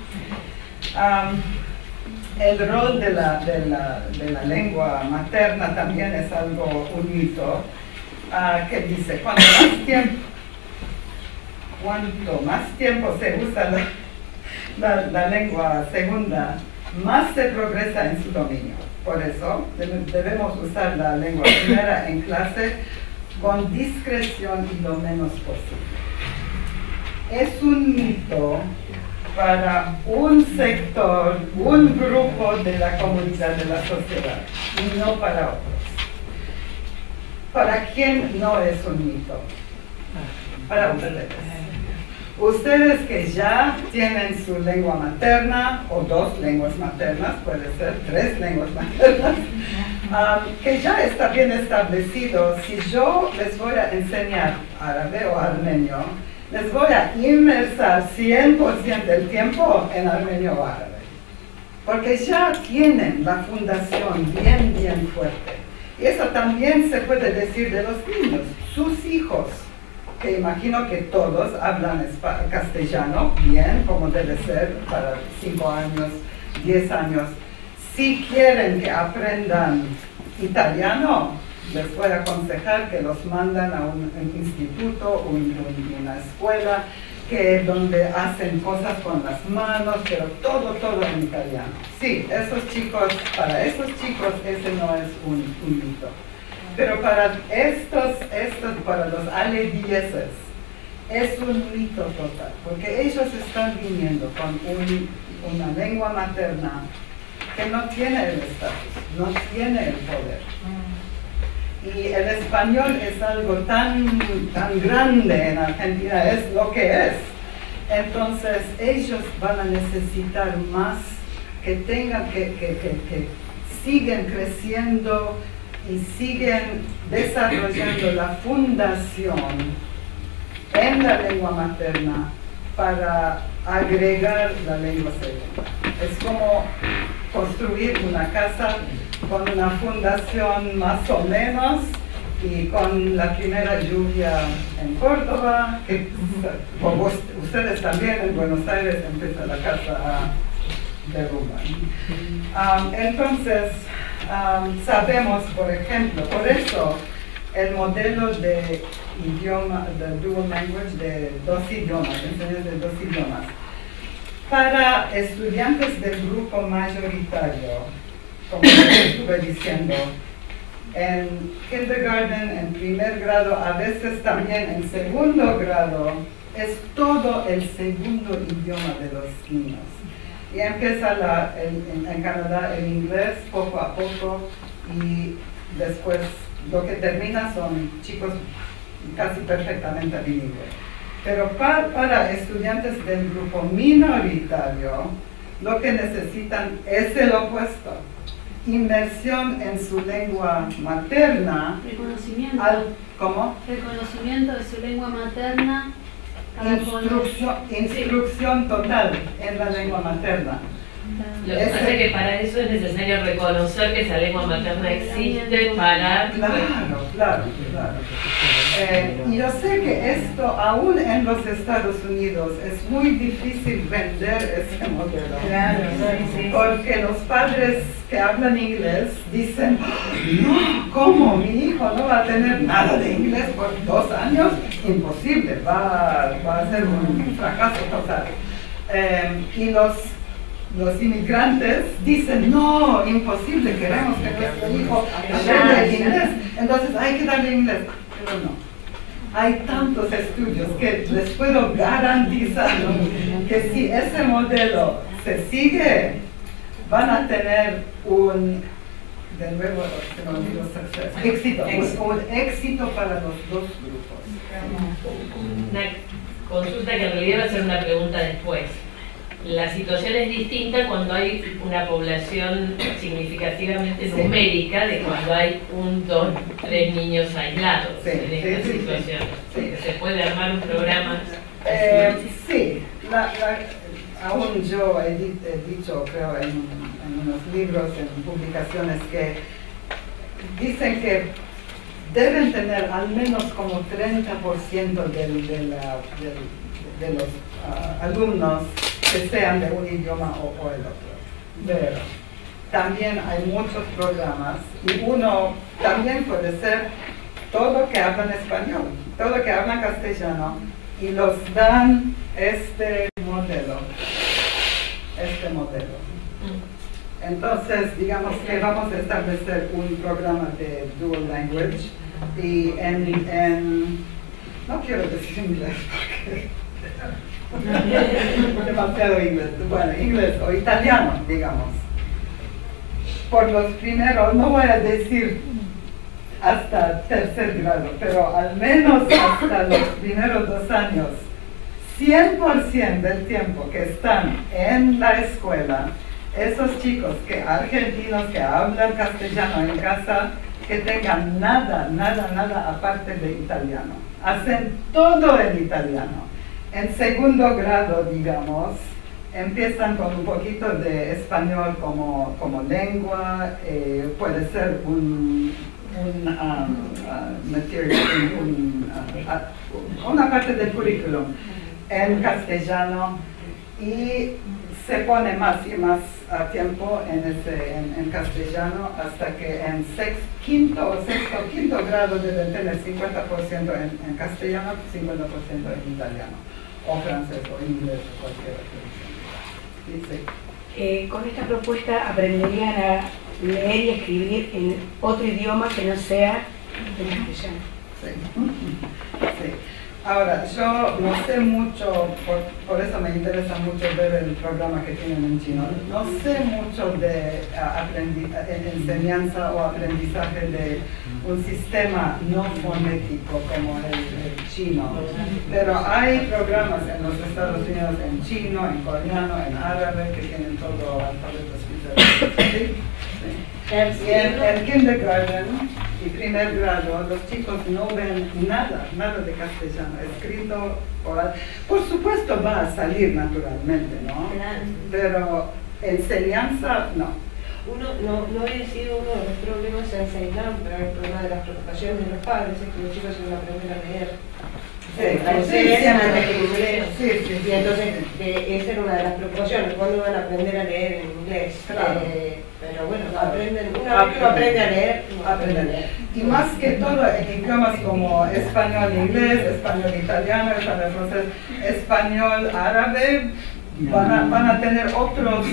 El rol de la lengua materna también es algo, un mito, que dice, cuanto más tiempo se usa la lengua segunda, más se progresa en su dominio. Por eso debemos usar la lengua primera en clase con discreción y lo menos posible. Es un mito para un sector, un grupo de la comunidad, de la sociedad, y no para otros. ¿Para quién no es un mito? Para ustedes. Ustedes que ya tienen su lengua materna, o 2 lenguas maternas, puede ser 3 lenguas maternas, que ya está bien establecido. Si yo les voy a enseñar árabe o armenio, les voy a inmersar 100% del tiempo en armenio o árabe. Porque ya tienen la fundación bien fuerte. Y eso también se puede decir de los niños, sus hijos. que imagino que todos hablan castellano bien, como debe ser para 5 años, 10 años. Si quieren que aprendan italiano, les voy a aconsejar que los mandan a un instituto, una escuela, donde hacen cosas con las manos, pero todo en italiano. Sí, para esos chicos ese no es un mito. Pero para para los aledieses, es un mito total, porque ellos están viniendo con una lengua materna que no tiene el estatus, no tiene el poder. Y el español es algo tan grande en Argentina, es lo que es. Entonces ellos van a necesitar más, que siguen creciendo y siguen desarrollando la fundación en la lengua materna para agregar la lengua segunda. Es como construir una casa con una fundación más o menos, y con la primera lluvia en Córdoba, que como ustedes también en Buenos Aires empieza la casa a derrumbar. Entonces, sabemos, por ejemplo, por eso el modelo de idioma, de dual language, de 2 idiomas, enseñanza de 2 idiomas, para estudiantes del grupo mayoritario, como estuve diciendo, en kindergarten, en primer grado, a veces también en segundo grado, es todo el segundo idioma de los niños. Y empieza en Canadá el inglés poco a poco, y después lo que termina son chicos casi perfectamente bilingües. Pero para estudiantes del grupo minoritario, lo que necesitan es el opuesto. Inmersión en su lengua materna. Reconocimiento. ¿Cómo? Reconocimiento de su lengua materna. Instrucción total en la lengua materna. Lo que pasa es que para eso es necesario reconocer que esa lengua materna existe para... Claro. Y yo sé que esto, aún en los Estados Unidos, es muy difícil vender ese modelo. Porque los padres que hablan inglés dicen, no, ¿cómo? Mi hijo no va a tener nada de inglés por 2 años. Imposible, va a ser un fracaso total. Y los inmigrantes dicen, no, imposible, queremos que nuestro hijo aprenda el inglés, entonces hay que darle inglés. Pero no. Hay tantos estudios que les puedo garantizar que si ese modelo se sigue, van a tener un éxito para los 2 grupos. Una consulta que en realidad va a ser una pregunta después. La situación es distinta cuando hay una población significativamente numérica de cuando hay 1, 2, 3 niños aislados en esta situación. ¿Se puede armar un programa? Sí, aún yo he dicho, creo, en unos libros, en publicaciones, que dicen que deben tener al menos como 30% de los alumnos que sean de un idioma o el otro. Pero también hay muchos programas, y uno también puede ser todo que hablan español, todo que hablan castellano, y los dan este modelo. Entonces, digamos que vamos a establecer un programa de dual language, y no quiero decir inglés porque demasiado inglés, bueno, inglés o italiano, digamos. Por los primeros, no voy a decir hasta 3er grado, pero al menos hasta los primeros 2 años, 100% del tiempo que están en la escuela, esos chicos argentinos que hablan castellano en casa, que tengan nada aparte de italiano. Hacen todo en italiano. En segundo grado, digamos, empiezan con un poquito de español como lengua, puede ser una parte del currículum en castellano y se pone más y más tiempo en castellano hasta que en quinto grado deben tener 50% en castellano, 50% en italiano, o francés, o inglés, o cualquier otra. Sí. Con esta propuesta aprenderían a leer y escribir en otro idioma que no sea el castellano. Sí. Sí. Ahora, yo no sé mucho, por eso me interesa mucho ver el programa que tienen en chino. No sé mucho de enseñanza o aprendizaje de un sistema no fonético como el chino. Pero hay programas en los Estados Unidos en chino, en coreano, en árabe, que tienen todo alfabetos diferentes. ¿Sí? Sí. Y en kindergarten y primer grado, los chicos no ven nada de castellano escrito. Por supuesto va a salir naturalmente, ¿no? Pero enseñanza, no. No había sido uno de los problemas en Ceilán, pero el problema de las preocupaciones de los padres es que los chicos iban a aprender a leer. Y entonces esa era una de las preocupaciones, cuándo van a aprender a leer en inglés. Claro. Pero bueno, aprenden, una vez que uno aprende a leer, aprende a leer. Y más que todo en idiomas como español, inglés, español, italiano, español, francés, español, árabe, van a tener otros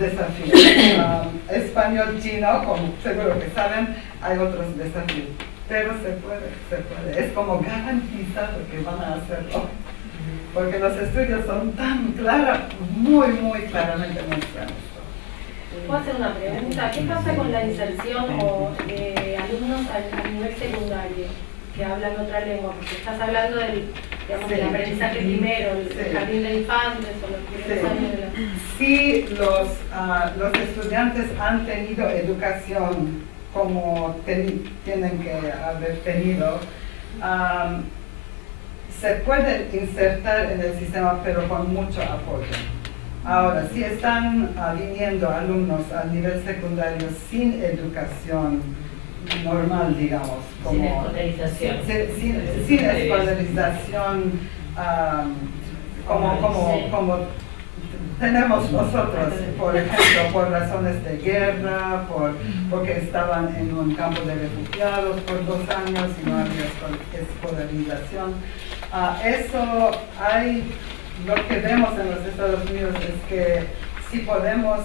desafíos. Español, chino, como seguro que saben, hay otros desafíos. Pero se puede. Es como garantizado que van a hacerlo. Porque los estudios son tan claros, muy claramente muestran. ¿Puedo hacer una pregunta? ¿Qué pasa con la inserción de alumnos al nivel secundario que hablan otra lengua? Porque estás hablando del aprendizaje primero, el jardín de infantes o los primeros años de la... Sí, los estudiantes han tenido educación como tienen que haber tenido, se pueden insertar en el sistema, pero con mucho apoyo. Ahora, si están viniendo alumnos a nivel secundario sin educación normal, digamos, como sin escolarización, como tenemos nosotros, por ejemplo, por razones de guerra, porque estaban en un campo de refugiados por 2 años y no había escolarización. Eso lo que vemos en los Estados Unidos es que si podemos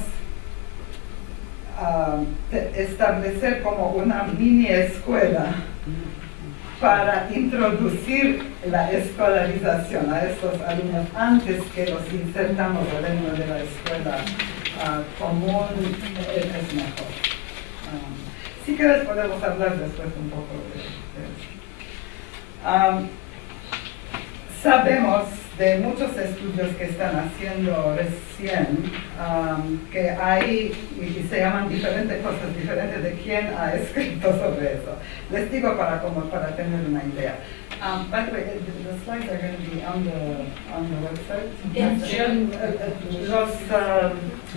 establecer como una mini escuela para introducir la escolarización a estos alumnos antes que los insertamos dentro de la escuela común, es mejor. Si quieres podemos hablar después un poco de eso. Sabemos de muchos estudios que están haciendo recién que hay, y se llaman diferentes cosas diferentes de quién ha escrito sobre eso. Les digo para tener una idea. By the way, the slides are going to be on the website. Yes. Los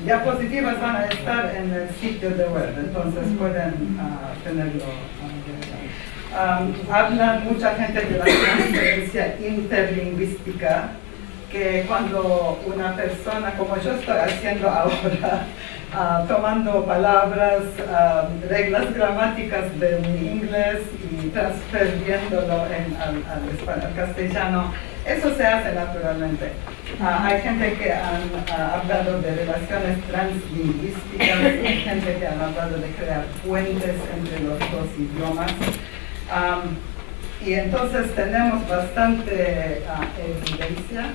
diapositivas van a estar en el sitio de web, entonces pueden tenerlo. Habla mucha gente de la transferencia interlingüística, que cuando una persona, como yo estoy haciendo ahora, tomando palabras, reglas gramáticas de mi inglés y transfiriéndolo al castellano, eso se hace naturalmente. Hay gente que han hablado de relaciones translingüísticas, hay gente que han hablado de crear puentes entre los dos idiomas. Y entonces tenemos bastante evidencia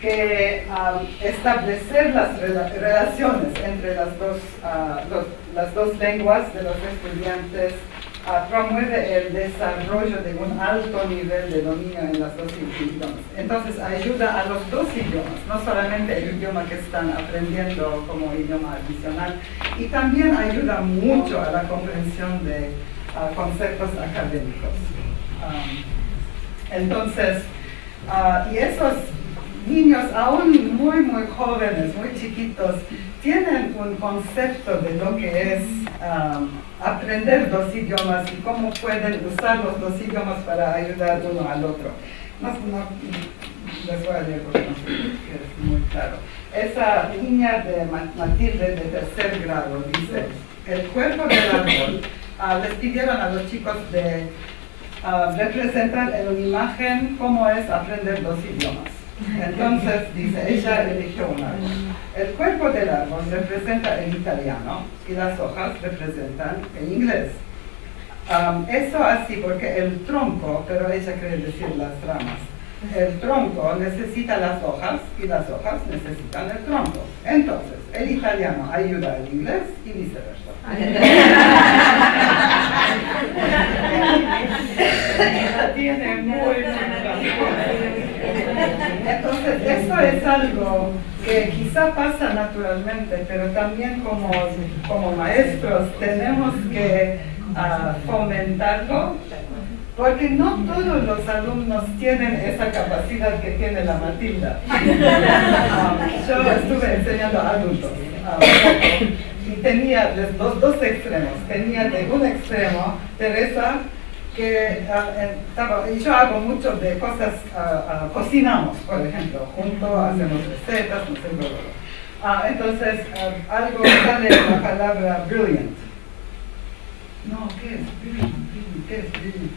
que establecer las relaciones entre las dos lenguas de los estudiantes promueve el desarrollo de un alto nivel de dominio en los dos idiomas. Entonces ayuda a los dos idiomas, no solamente el idioma que están aprendiendo como idioma adicional, y también ayuda mucho a la comprensión de conceptos académicos. Entonces, y eso es niños aún muy jóvenes, muy chiquitos, tienen un concepto de lo que es aprender dos idiomas y cómo pueden usar los dos idiomas para ayudar uno al otro. No les voy a leer porque no sé que es muy claro. Esa niña de Matilde de tercer grado dice, el cuerpo del árbol, les pidieron a los chicos de representar en una imagen cómo es aprender dos idiomas. Entonces, dice, ella eligió un árbol. El cuerpo del árbol representa el italiano y las hojas representan el inglés. Eso así porque el tronco, pero ella quiere decir las ramas, el tronco necesita las hojas y las hojas necesitan el tronco. Entonces, el italiano ayuda al inglés y viceversa. Tiene muy Entonces, eso es algo que quizá pasa naturalmente, pero también como maestros tenemos que fomentarlo, porque no todos los alumnos tienen esa capacidad que tiene la Matilda. Yo estuve enseñando a adultos y tenía los dos extremos. Tenía de un extremo Teresa, que yo hago mucho de cosas, cocinamos, por ejemplo, juntos, hacemos recetas, no sé todo. Entonces, algo sale de la palabra brilliant. No, ¿qué es brilliant? ¿Qué es brilliant?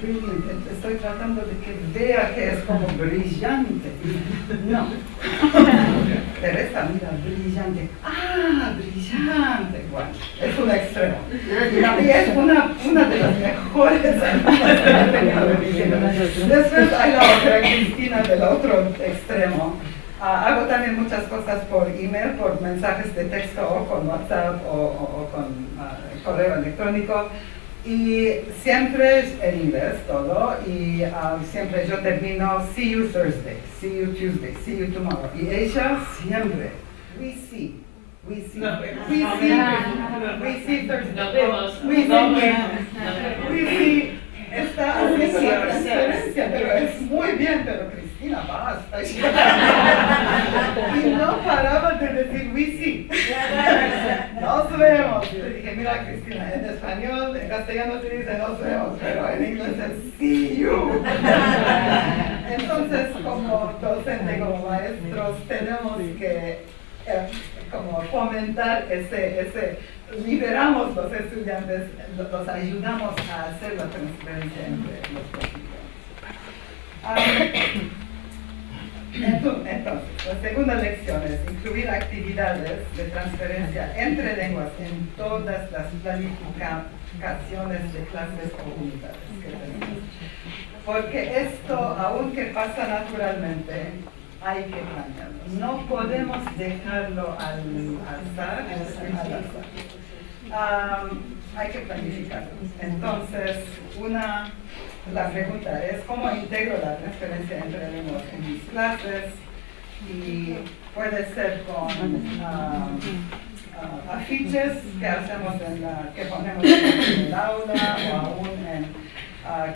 Brilliant. Estoy tratando de que vea que es como brillante. No. Teresa, mira, brillante. Ah, brillante. Bueno, es un extremo. Y es una de las mejores alumnas que he tenido. Después hay la otra, Cristina, del otro extremo. Hago también muchas cosas por email, por mensajes de texto o con WhatsApp o con correo electrónico. Y siempre es en inglés todo, y siempre yo termino, see you Thursday, see you Tuesday, see you tomorrow. Y ella siempre, we see Thursday, Nos vemos. we see, está haciendo la transferencia, pero es muy bien, pero Cristina, basta. Y no paraba de decir we see. Nos vemos. Le dije, mira Cristina, en español, en castellano se dice nos vemos, pero en inglés es see you. Entonces, como docente, como maestros, tenemos que como fomentar liberamos los estudiantes, los ayudamos a hacer la transferencia entre los dos. Entonces, la segunda lección es incluir actividades de transferencia entre lenguas en todas las planificaciones de clases o unidades que tenemos. Porque esto, aunque pasa naturalmente, hay que planearlo. No podemos dejarlo al azar. Hay que planificarlo. Entonces, la pregunta es cómo integro la transferencia entre lenguas en mis clases, y puede ser con afiches que hacemos que ponemos en el aula, o aún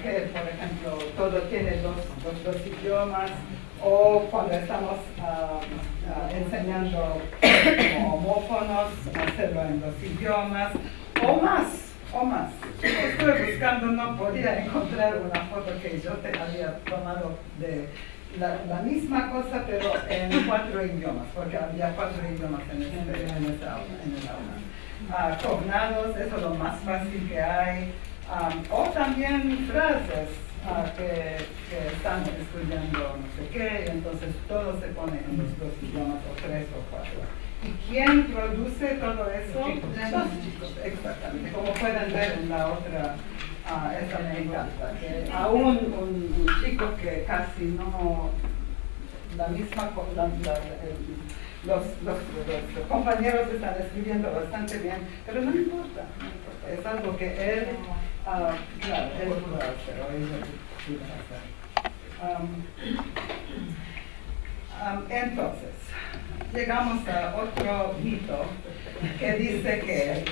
que, por ejemplo, todo tiene dos idiomas, o cuando estamos enseñando como homófonos, hacerlo en dos idiomas, o más. Estoy buscando, no podía encontrar una foto que yo te había tomado de la misma cosa, pero en 4 idiomas, porque había 4 idiomas en el aula. Cognados, eso es lo más fácil que hay, o también frases que están estudiando no sé qué, y entonces todo se pone en los 2 idiomas, o 3 o 4. ¿Y quién produce todo eso? Los chicos, exactamente. Como pueden ver en la otra, esa me encanta, que aún un chico que casi no, la misma, los compañeros están escribiendo bastante bien, pero no importa, es algo que él, claro, él pudo hacer, o ella pudo hacer. Entonces, llegamos a otro mito que dice que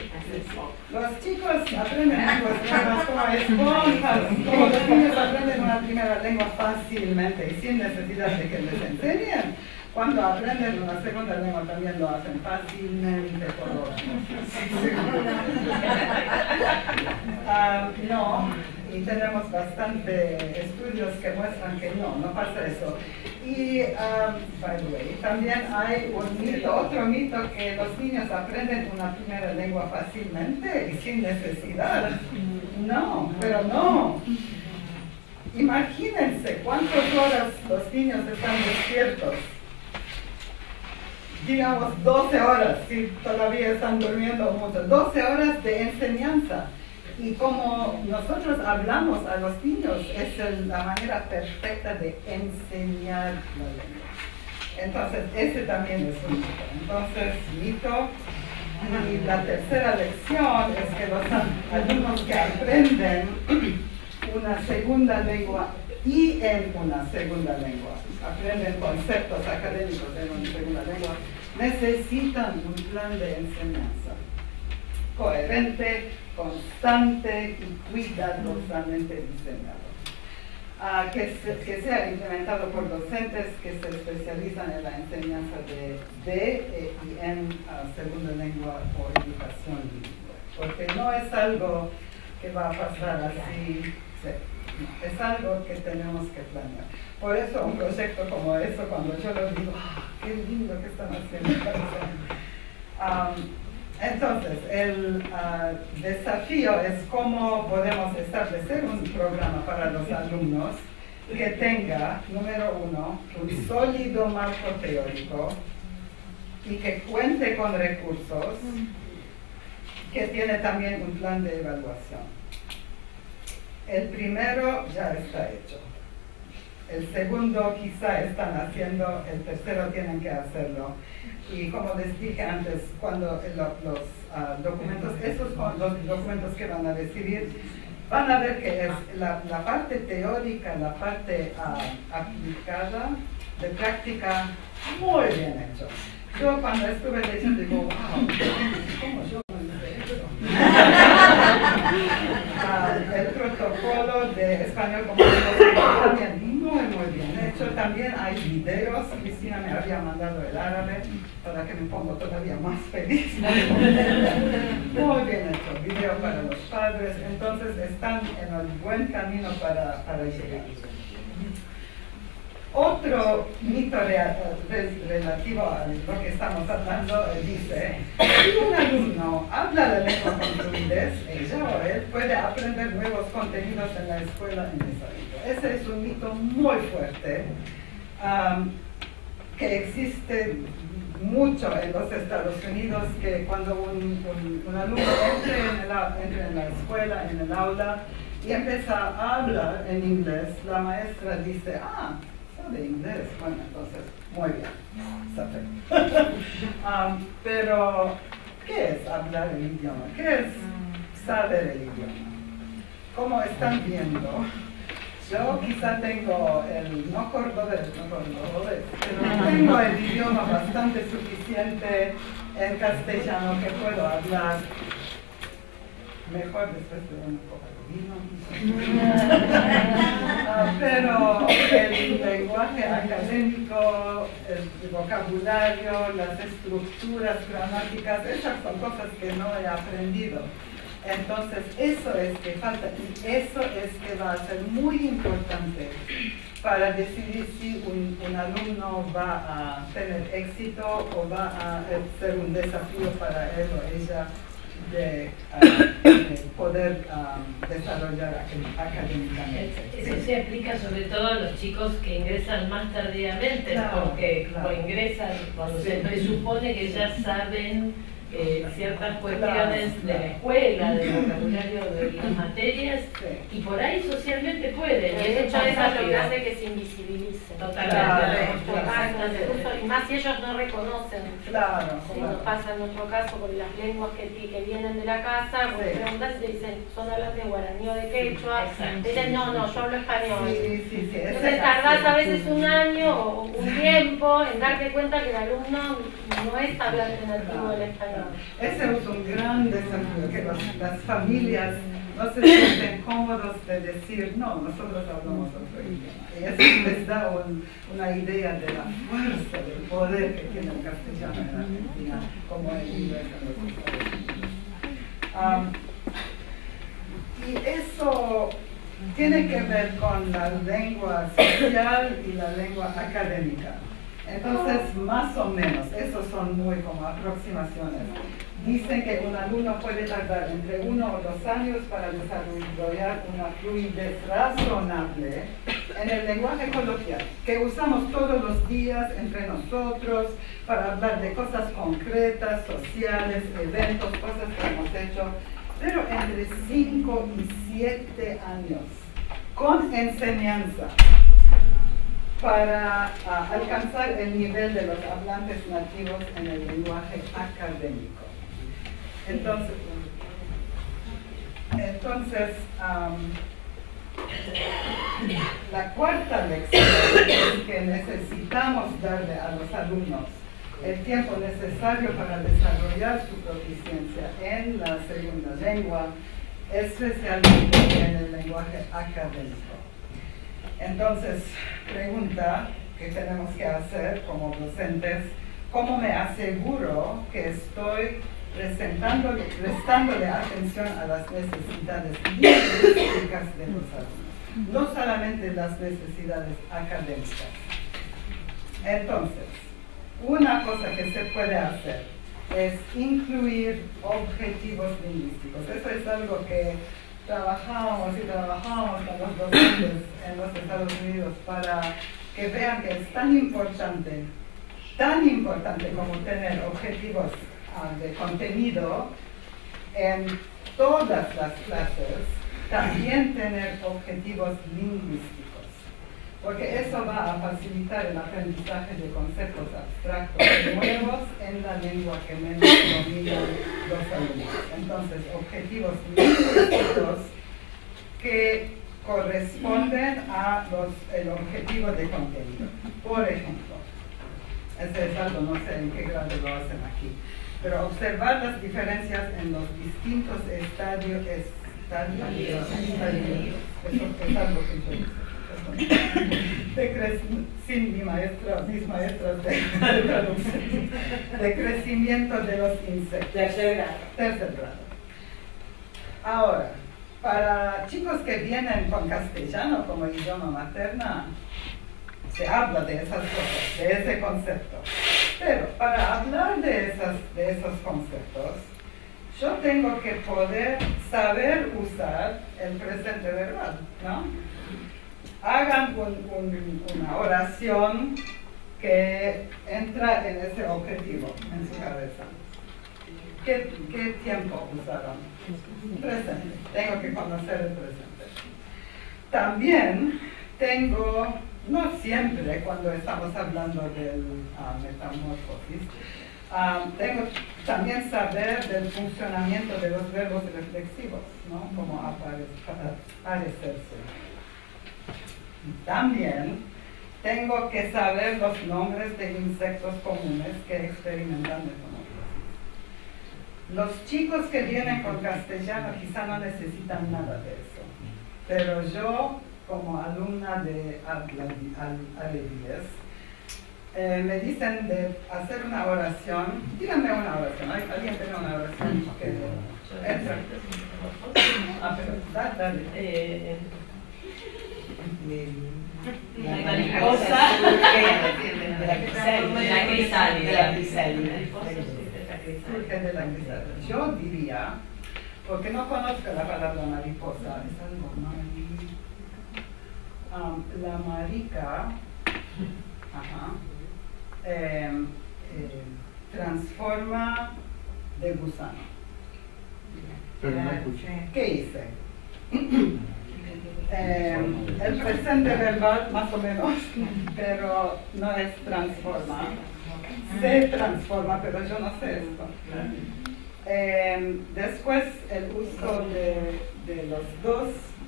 los chicos aprenden lenguas nuevas como esponjas, como los niños aprenden una primera lengua fácilmente y sin necesidad de que les enseñen. Cuando aprenden una segunda lengua también lo hacen fácilmente por no, y tenemos bastante estudios que muestran que no pasa eso. Y, by the way, también hay un mito, otro mito, que los niños aprenden una primera lengua fácilmente y sin necesidad. No, pero no. Imagínense cuántas horas los niños están despiertos. Digamos 12 horas, si todavía están durmiendo mucho, 12 horas de enseñanza. Y como nosotros hablamos a los niños, es la manera perfecta de enseñar la lengua. Entonces, ese también es un mito. Entonces, mito. Y la tercera lección es que los alumnos que aprenden una segunda lengua y en una segunda lengua, aprenden conceptos académicos en una segunda lengua, necesitan un plan de enseñanza coherente, constante y cuidadosamente diseñado. Que sea implementado por docentes que se especializan en la enseñanza de y en segunda lengua o educación bilingüe. Porque no es algo que va a pasar así. No, es algo que tenemos que planear. Por eso un proyecto como eso, cuando yo lo digo, qué lindo que están haciendo. Entonces, el desafío es cómo podemos establecer un programa para los alumnos que tenga, número uno, un sólido marco teórico y que cuente con recursos, que tiene también un plan de evaluación. El primero ya está hecho. El segundo quizá están haciendo, el tercero tienen que hacerlo. Y como les dije antes, cuando los documentos, esos son los documentos que van a recibir, van a ver que es la parte teórica, la parte aplicada, de práctica, muy bien hecho. Yo cuando estuve leyendo digo, wow, ¿cómo yo no hice eso? El protocolo de español como también muy bien hecho. También hay videos. Cristina me había mandado el árabe para que me ponga todavía más feliz. Muy bien hecho. Video para los padres. Entonces están en el buen camino para llegar. Otro mito relativo a lo que estamos hablando dice, si un alumno habla la lengua con fluidez, ella o él puede aprender nuevos contenidos en la escuela en esa lengua. Ese es un mito muy fuerte que existe mucho en los Estados Unidos, que cuando un alumno entre en la escuela, en el aula, y empieza a hablar en inglés, la maestra dice, de inglés, bueno, entonces, muy bien, pero, ¿qué es hablar el idioma? ¿Qué es saber el idioma? Como están viendo, yo quizá tengo no cordobés, pero tengo el idioma bastante suficiente en castellano que puedo hablar mejor después de una copa de vino. Pero el lenguaje académico, el vocabulario, las estructuras gramáticas, esas son cosas que no he aprendido. Entonces, eso es que falta y eso es que va a ser muy importante para decidir si un alumno va a tener éxito o va a ser un desafío para él o ella de poder desarrollar académicamente. Eso se aplica sobre todo a los chicos que ingresan más tardíamente, porque ingresan cuando se presupone que ya saben ciertas cuestiones de la escuela, del vocabulario de las materias, y por ahí socialmente pueden. Y de hecho eso es lo que hace que se invisibilice. Totalmente. Y más si ellos no reconocen. Si nos pasa en nuestro caso con las lenguas que vienen de la casa, pues preguntas y te dicen, son hablantes de guaraní o de quechua, dicen, no, yo hablo español. Entonces tardás a veces un año o un tiempo en darte cuenta que el alumno no es hablante nativo del español. Ese es un gran desafío, que las familias no se sienten cómodos de decir, no, nosotros hablamos otro idioma. Y eso les da una idea de la fuerza, del poder que tiene el castellano en Argentina, como el inglés en los Estados Unidos. Y eso tiene que ver con la lengua social y la lengua académica. Entonces, más o menos, esos son muy como aproximaciones. Dicen que un alumno puede tardar entre 1 o 2 años para desarrollar una fluidez razonable en el lenguaje coloquial, que usamos todos los días entre nosotros para hablar de cosas concretas, sociales, eventos, cosas que hemos hecho, pero entre 5 y 7 años, con enseñanza, para alcanzar el nivel de los hablantes nativos en el lenguaje académico. Entonces la cuarta lección es que necesitamos darle a los alumnos el tiempo necesario para desarrollar su proficiencia en la segunda lengua, especialmente en el lenguaje académico. Entonces, pregunta que tenemos que hacer como docentes: ¿cómo me aseguro que estoy prestándole atención a las necesidades lingüísticas de los alumnos, no solamente las necesidades académicas? Entonces, una cosa que se puede hacer es incluir objetivos lingüísticos. Eso es algo que trabajamos con los docentes en los Estados Unidos para que vean que es tan importante como tener objetivos de contenido en todas las clases, también tener objetivos lingüísticos, porque eso va a facilitar el aprendizaje de conceptos abstractos nuevos en la lengua que menos dominan los alumnos. Entonces, objetivos lingüísticos que corresponden a el objetivo de contenido. Por ejemplo, este es algo, no sé en qué grado lo hacen aquí, pero observar las diferencias en los distintos estadios. Eso es algo que yo hice. Sin mis maestras de traducción, de crecimiento de los insectos. Tercer grado. Ahora, para chicos que vienen con castellano como idioma materna, se habla de esas cosas, de ese concepto. Pero para hablar de esos conceptos, yo tengo que poder saber usar el presente verbal, ¿no? Hagan una oración que entra en ese objetivo, en su cabeza. ¿Qué tiempo usaron? Presente. Tengo que conocer el presente. También tengo, no siempre cuando estamos hablando del metamorfosis, tengo también saber del funcionamiento de los verbos reflexivos, ¿no? Como aparecerse. También tengo que saber los nombres de insectos comunes que experimentan metamorfosis. Los chicos que vienen con castellano quizá no necesitan nada de eso, pero yo, como alumna de Alevíes, me dicen de hacer una oración. Díganme una oración. ¿Alguien tiene una oración? Dale. La mariposa de la crisálida. Surge de la crisálida. Yo diría, porque no conozco la palabra mariposa, es algo la marica, transforma de gusano. ¿Qué hice? El presente verbal, más o menos, pero no es transforma. Se transforma, pero yo no sé esto. Después, el uso de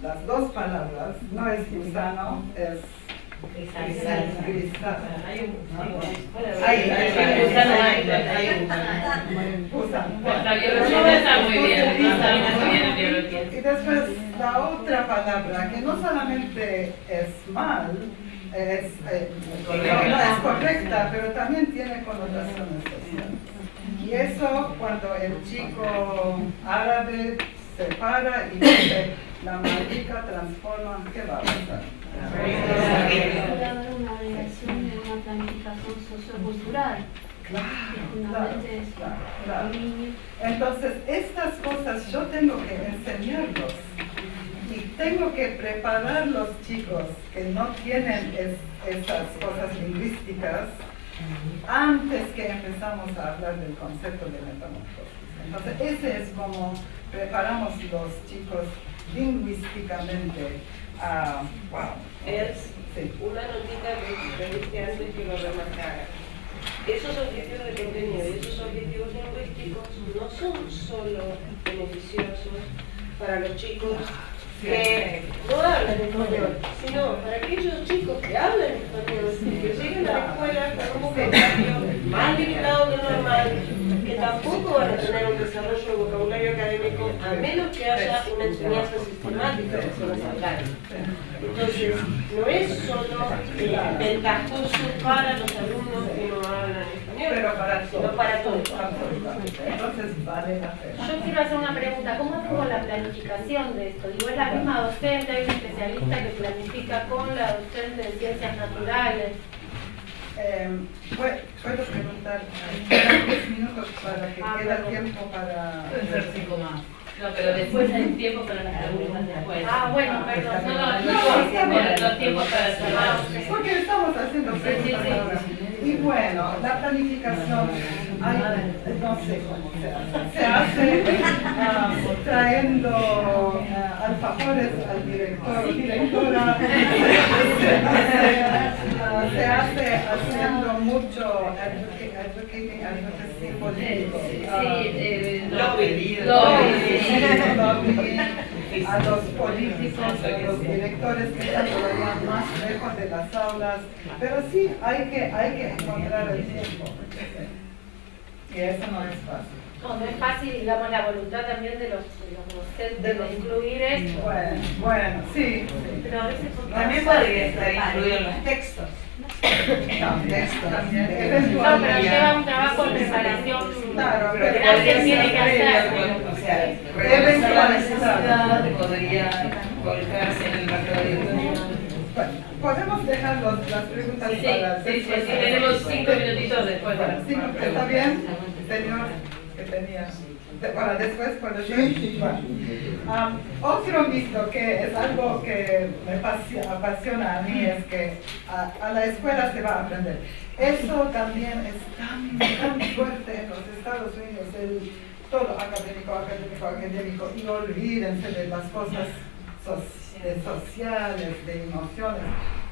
las dos palabras no es gusano, es La biología está muy bien, y después la otra palabra, que no solamente es mal, no es correcta, pero también tiene connotaciones sociales. Y eso cuando el chico árabe se para y dice, la marica transforma, ¿qué va a pasar? Una obligación de una planificación sociocultural. Claro. Entonces, estas cosas yo tengo que enseñarlos y tengo que preparar a los chicos que no tienen estas cosas lingüísticas antes que empezamos a hablar del concepto de metamorfosis. Entonces, ese es como preparamos los chicos lingüísticamente. Es una notita que dije antes que lo remarcara. Esos objetivos de contenido y esos objetivos lingüísticos no son solo beneficiosos para los chicos que no hablan español, sino para aquellos chicos que hablan español, que lleguen a la escuela con un vocabulario más limitado de lo normal, que tampoco van a tener un desarrollo de vocabulario académico a menos que haya una enseñanza sistemática de personas hablantes. Entonces, no es solo ventajoso para los alumnos que no hablan español, pero para todos. sino para todos. Entonces vale la pena. Yo quiero hacer una pregunta, ¿cómo es como la planificación de esto? Digo, ¿es la misma docente, hay un especialista que planifica con la docente de ciencias naturales? Puedo preguntar, 10 minutos para que quede tiempo para... Pueden ser 5 más. No, pero después hay tiempo para las preguntas después. Bueno, perdón. No, los tiempos para cerrar. Porque estamos haciendo preguntas ahora. Y bueno, la planificación, no sé cómo se hace. Se hace trayendo alfajores al director o directora. Se hace haciendo mucho advocacy político. A los políticos, a los directores que están todavía más lejos de las aulas, pero sí hay que encontrar el tiempo. Y eso no es fácil. No es fácil, digamos, la voluntad también de los docentes de incluir esto. Bueno, sí. Pero a veces también podría estar incluido en los textos. También. No, pero lleva un trabajo de preparación. Claro, pero alguien tiene que hacer. Podría colocarse en el marco de... Podemos dejar las preguntas para Sí, tenemos 5 minutitos después. ¿Está bien, señor? Que tenía. Para después, cuando otro mito que es algo que me apasiona a mí es que a la escuela se va a aprender. Eso también es tan fuerte en los Estados Unidos, todo académico, y olvídense de las cosas sociales, de emociones.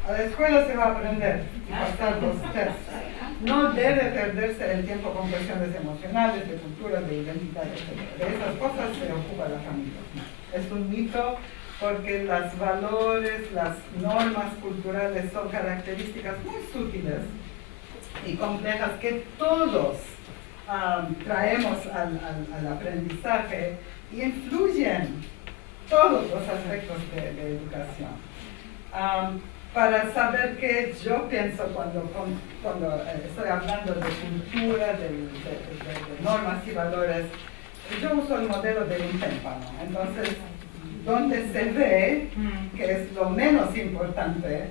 A la escuela se va a aprender y pasar los tests. No debe perderse el tiempo con cuestiones emocionales, de cultura, de identidad, etc. De esas cosas se ocupa la familia. Es un mito porque los valores, las normas culturales son características muy sutiles y complejas que todos traemos al aprendizaje y influyen todos los aspectos de educación. Para saber qué yo pienso cuando estoy hablando de cultura, de normas y valores, yo uso el modelo de un témpano. Entonces, donde se ve que es lo menos importante,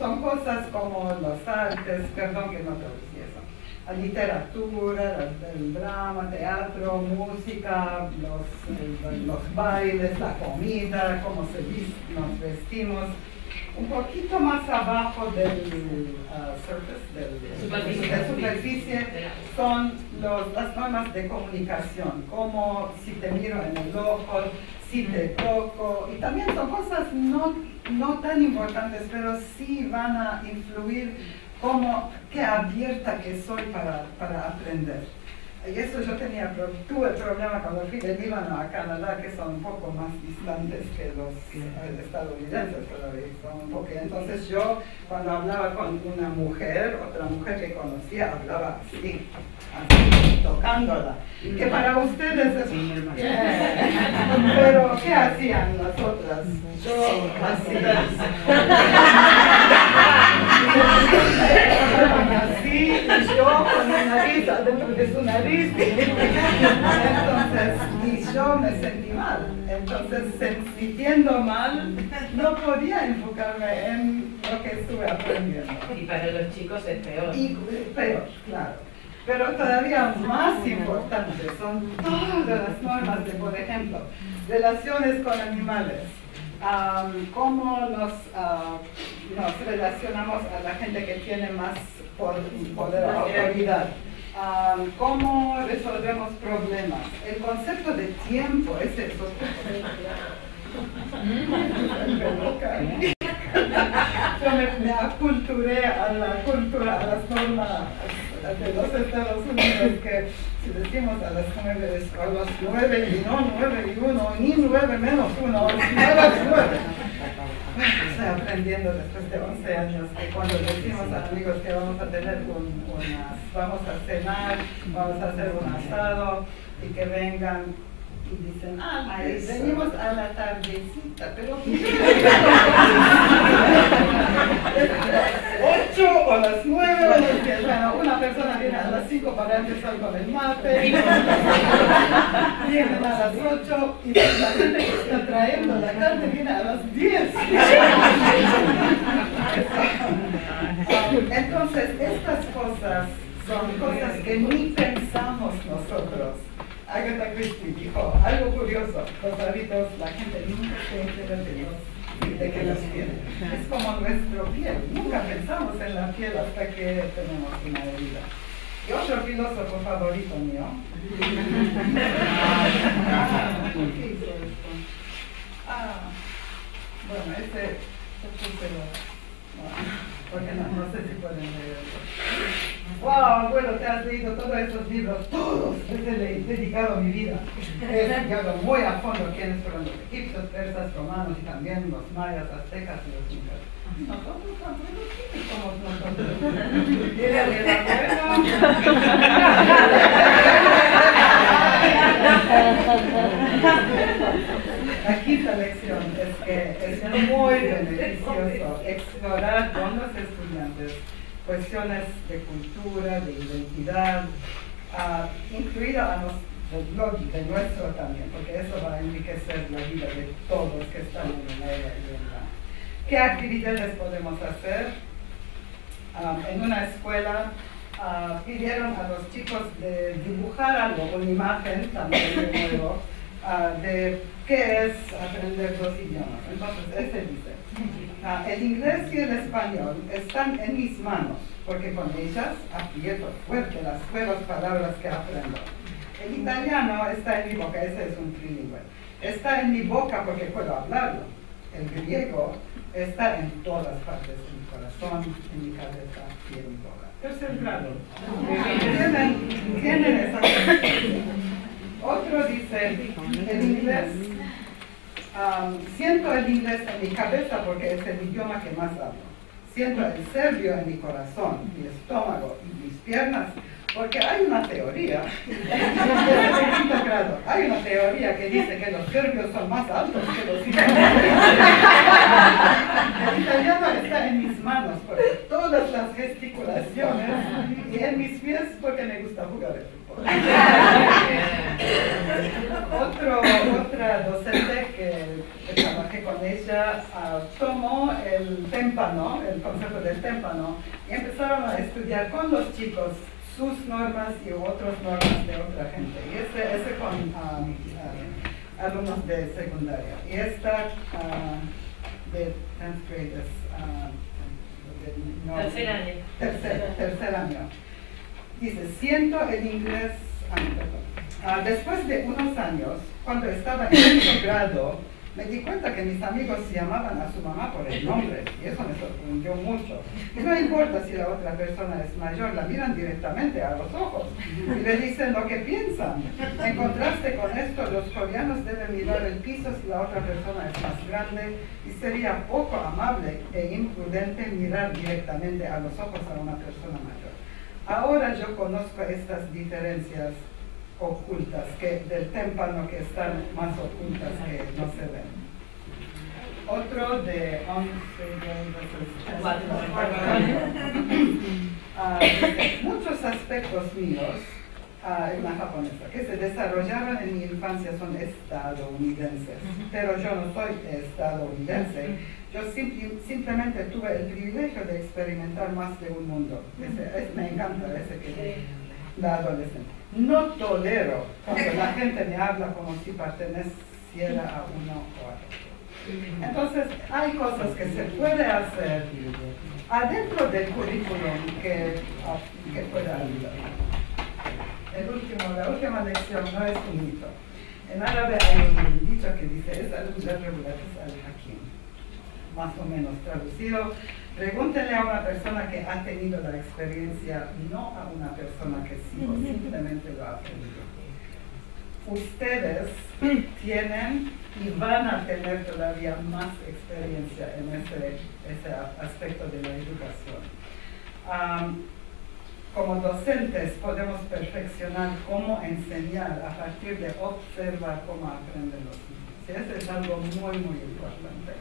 son cosas como los artes, perdón que no traducí eso, la literatura, el drama, teatro, música, los bailes, la comida, cómo nos vestimos. Un poquito más abajo del superficie son las normas de comunicación, como si te miro en el ojo, si te toco, y también son cosas no tan importantes, pero sí van a influir como qué abierta que soy para aprender. Y eso yo tuve problema cuando fui de Líbano a Canadá, que son un poco más distantes que los estadounidenses todavía, son un poco. Entonces yo, cuando hablaba con una mujer, otra mujer que conocía, hablaba así, tocándola. Que para ustedes es... Pero, ¿qué hacían las otras? Yo hacía así, y yo con mi nariz adentro de su nariz. Entonces, y yo me sentí mal. Entonces, sintiendo mal, no podía enfocarme en lo que estuve aprendiendo. Y para los chicos es peor. Y peor, claro. Pero todavía más importante son todas las normas de, por ejemplo, relaciones con animales. Cómo nos relacionamos a la gente que tiene más poder o autoridad. Cómo resolvemos problemas. El concepto de tiempo es eso. Yo me aculturé a la cultura, a las normas de los Estados Unidos, que si decimos a las 9 y no 9 y 1, ni 9 menos 1, 9 es 9. Estoy aprendiendo después de 11 años que cuando decimos a amigos que vamos a tener vamos a cenar, vamos a hacer un asado y que vengan y dicen, venimos a la tardecita, pero 8 o las 9 o las 10. Bueno, una persona viene a las 5 para empezar con el mate, vienen a las 8 y la gente que está trayendo la carne viene a las 10. Entonces, estas cosas son cosas que ni pensamos nosotros. Agatha Christie dijo algo curioso: los hábitos, la gente nunca se entera de que los tiene. Es como nuestra piel, nunca pensamos en la piel hasta que tenemos una herida. Y otro filósofo favorito mío. ¿Por qué hizo esto? Bueno, ese porque no sé si pueden leerlo. Wow, abuelo, te has leído todos esos libros, todos, les he dedicado mi vida. He estudiado muy a fondo quiénes fueron los egipcios, persas, romanos y también los mayas, aztecas y los incas. Nosotros, abuelo, ¿quiénes somos nosotros? Dile al abuelo. La quinta lección es que es muy beneficioso explorar con los estudiantes cuestiones de cultura, de identidad, incluida a de nuestro también, porque eso va a enriquecer la vida de todos que están en el área y en la... ¿Qué actividades podemos hacer? En una escuela pidieron a los chicos de dibujar algo, una imagen también de nuevo, de qué es aprender dos idiomas. Entonces, este dice, el inglés y el español están en mis manos, porque con ellas aprieto fuerte las nuevas palabras que aprendo. El italiano está en mi boca, ese es un trilingüe. Está en mi boca porque puedo hablarlo. El griego está en todas partes, en mi corazón, en mi cabeza y en mi boca. Tercer grado. Tienen esa cosa. Otro dice, el inglés, siento el inglés en mi cabeza porque es el idioma que más hablo. Siento el serbio en mi corazón, mi estómago y mis piernas, porque hay una teoría, desde el quinto grado, hay una teoría que dice que los serbios son más altos que los italianos. El italiano está en mis manos por todas las gesticulaciones y en mis pies porque me gusta jugar el fútbol. Otra docente que trabajé con ella tomó el témpano, el concepto del témpano, y empezaron a estudiar con los chicos sus normas y otras normas de otra gente. Y ese con alumnos de secundaria. Y esta de 10th grade es tercer año. Dice, siento el inglés, después de unos años, cuando estaba en 5º grado, me di cuenta que mis amigos llamaban a su mamá por el nombre y eso me sorprendió mucho. Y no importa si la otra persona es mayor, la miran directamente a los ojos y le dicen lo que piensan. En contraste con esto, los coreanos deben mirar el piso si la otra persona es más grande y sería poco amable e imprudente mirar directamente a los ojos a una persona mayor. Ahora yo conozco estas diferencias ocultas del témpano que están más ocultas que no se ven. Otro de 11 muchos aspectos míos en la japonesa que se desarrollaron en mi infancia son estadounidenses, pero yo no soy estadounidense. Yo simplemente tuve el privilegio de experimentar más de un mundo. Me encanta ese que la adolescente. No tolero cuando la gente me habla como si perteneciera a uno o a otro. Entonces, hay cosas que se puede hacer adentro del currículum que puede ayudar. La última lección no es un mito. En árabe hay un dicho que dice, es al-mujarrib al-hakim. Más o menos traducido. Pregúntenle a una persona que ha tenido la experiencia, no a una persona que sí o simplemente lo ha tenido. Ustedes tienen y van a tener todavía más experiencia en ese aspecto de la educación. Como docentes podemos perfeccionar cómo enseñar a partir de observar cómo aprenden los niños. Y eso es algo muy, muy importante.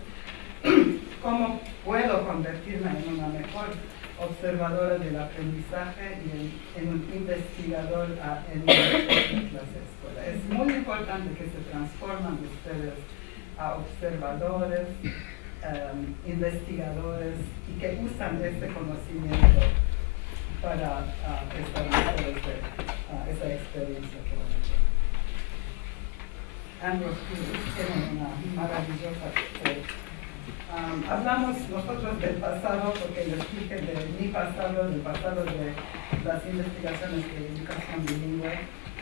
¿Cómo puedo convertirme en una mejor observadora del aprendizaje y en un investigador en las escuelas? Es muy importante que se transformen ustedes a observadores, investigadores y que usan este conocimiento para establecer esa experiencia que van a tener. Ambrose Bierce tiene una maravillosa hablamos nosotros del pasado porque les dije de mi pasado, del pasado de las investigaciones de educación bilingüe,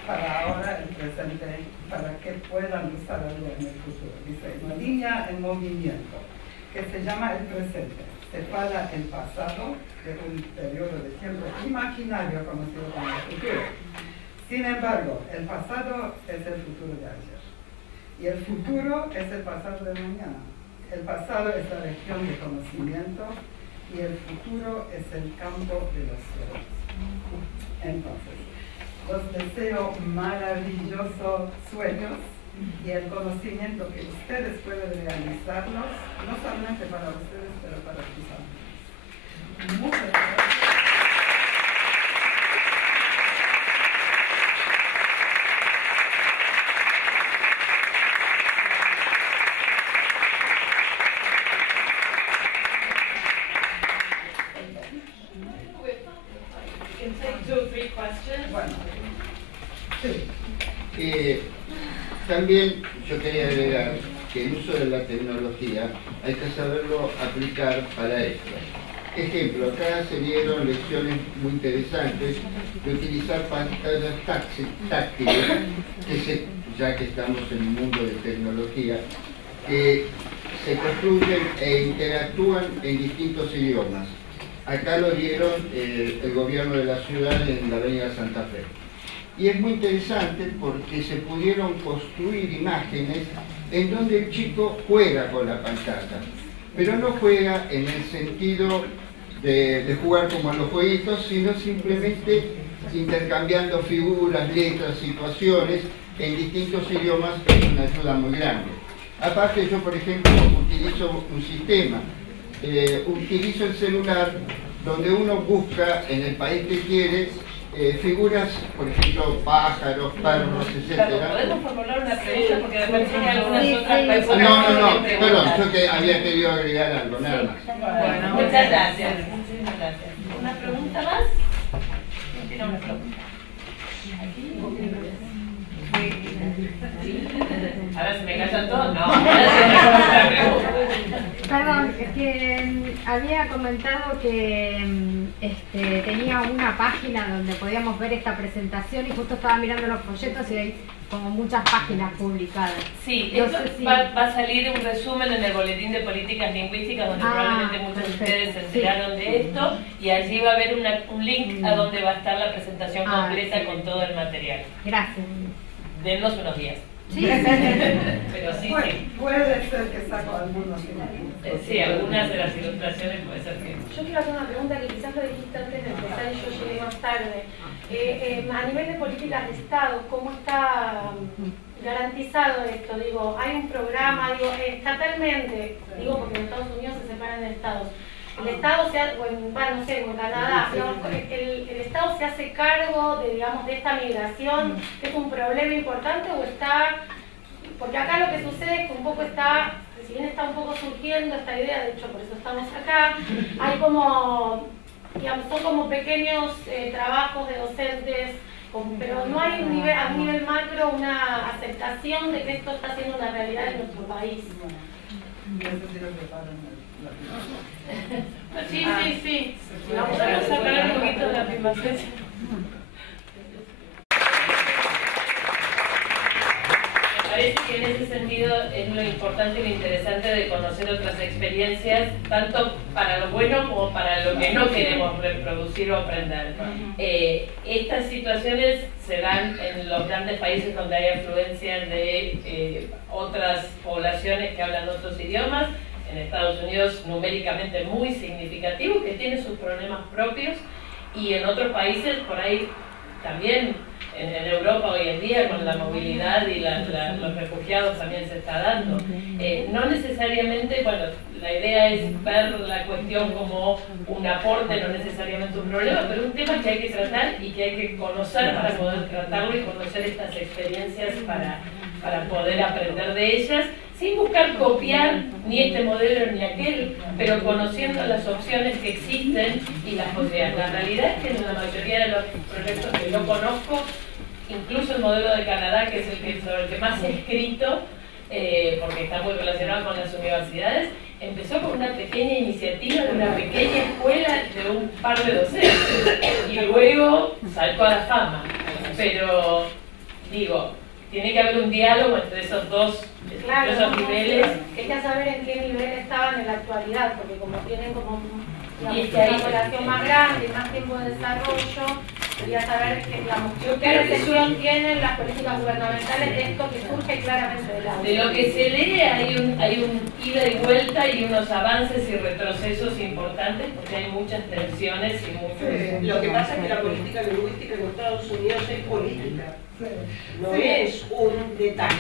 para ahora el presente, para que puedan usar algo en el futuro. Dice, una línea en movimiento que se llama el presente. Separa el pasado de un periodo de tiempo imaginario conocido como el futuro. Sin embargo, el pasado es el futuro de ayer y el futuro es el pasado de mañana. El pasado es la región de conocimiento y el futuro es el campo de los sueños. Entonces, los deseo maravillosos sueños y el conocimiento que ustedes pueden realizarlos, no solamente para ustedes, pero para sus amigos. Muchas gracias. También yo quería agregar que el uso de la tecnología hay que saberlo aplicar para esto. Ejemplo, acá se dieron lecciones muy interesantes de utilizar pantallas táctiles, ya que estamos en un mundo de tecnología, que se construyen e interactúan en distintos idiomas. Acá lo dieron el gobierno de la ciudad en la avenida Santa Fe. Y es muy interesante porque se pudieron construir imágenes en donde el chico juega con la pantalla, pero no juega en el sentido de jugar como en los jueguitos, sino simplemente intercambiando figuras, letras, situaciones en distintos idiomas. Es una ayuda muy grande. Aparte, yo por ejemplo utilizo un sistema, utilizo el celular donde uno busca en el país que quiere figuras, por ejemplo, pájaros, perros, etc. ¿Podemos formular una pregunta? Porque me parece que algunas otras personas... No, perdón, yo que había querido agregar algo, nada más. Bueno, muchas gracias. ¿Una pregunta más? ¿Quién tiene una pregunta? Ahora se me callan todos. No, ahora perdón, es que había comentado que tenía una página donde podíamos ver esta presentación y justo estaba mirando los folletos y ahí como muchas páginas publicadas. Sí, No esto sé si- va a salir un resumen en el Boletín de Políticas Lingüísticas, donde probablemente muchos de ustedes se enteraron de esto, y allí va a haber un link a donde va a estar la presentación completa con todo el material. Gracias. Dennos unos días. Sí. Pero sí, Bueno, sí. puede ser que saco algunos. Sí, algunas de las ilustraciones puede ser que... Yo quiero hacer una pregunta que quizás lo dijiste antes de empezar y yo llegué más tarde. A nivel de políticas de Estado, ¿cómo está garantizado esto? Digo, hay un programa, digo, estatalmente, digo porque en Estados Unidos se separan de estados. El Estado se hace, no sé, en Canadá, no, el Estado se hace cargo de, digamos, de esta migración, que es un problema importante o está, porque acá lo que sucede es que un poco está, si bien está un poco surgiendo esta idea, de hecho por eso estamos acá, hay como, digamos, son como pequeños trabajos de docentes, pero no hay un nivel, a un nivel macro una aceptación de que esto está siendo una realidad en nuestro país. Sí. Vamos a hablar un poquito de la afirmación. Me parece que en ese sentido es lo importante y lo interesante de conocer otras experiencias, tanto para lo bueno como para lo que no queremos reproducir o aprender. Estas situaciones se dan en los grandes países donde hay afluencia de otras poblaciones que hablan otros idiomas. En Estados Unidos numéricamente muy significativo, que tiene sus problemas propios, y en otros países por ahí también, en Europa hoy en día con la movilidad y los refugiados también se está dando. No necesariamente, bueno, la idea es ver la cuestión como un aporte, no necesariamente un problema, pero un tema que hay que tratar y que hay que conocer para poder tratarlo y conocer estas experiencias para poder aprender de ellas, sin buscar copiar ni este modelo ni aquel, pero conociendo las opciones que existen y las posibilidades. La realidad es que en la mayoría de los proyectos que yo conozco, incluso el modelo de Canadá, que es sobre el que más he escrito, porque está muy relacionado con las universidades, empezó con una pequeña iniciativa de una pequeña escuela de un par de docentes y luego saltó a la fama. Pero, digo, tiene que haber un diálogo entre esos dos niveles. Quería saber en qué nivel estaban en la actualidad, porque como tienen como Y es que una ahí- población más grande, más tiempo de desarrollo, quería saber qué recepción tienen las políticas gubernamentales de esto que surge claramente del audio. De lo que se lee hay un ida y vuelta y unos avances y retrocesos importantes porque hay muchas tensiones y muchos... Lo que pasa es que la política lingüística en Estados Unidos es política, no es un detalle.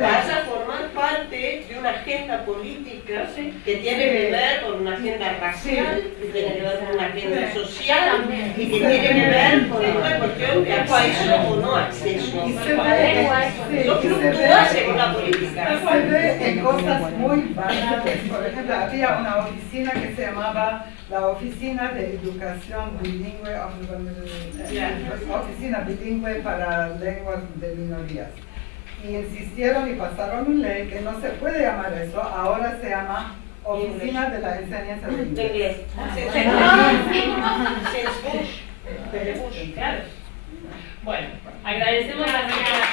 Vas a formar parte de una agenda política que tiene que ver con una agenda racial, que tiene que ver con una agenda social y que tiene que ver con una cuestión de acceso o no acceso. Eso fluctúa según la política. Se ve en cosas muy banales. Por ejemplo, había una oficina que se llamaba la Oficina de Educación Bilingüe, Oficina Bilingüe para Lenguas de Minorías. Y insistieron y pasaron una ley que no se puede llamar eso, ahora se llama Oficina de la Enseñanza de Inglés. Claro. Bueno, agradecemos a la señora.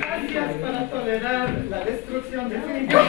Gracias para tolerar la destrucción definitiva.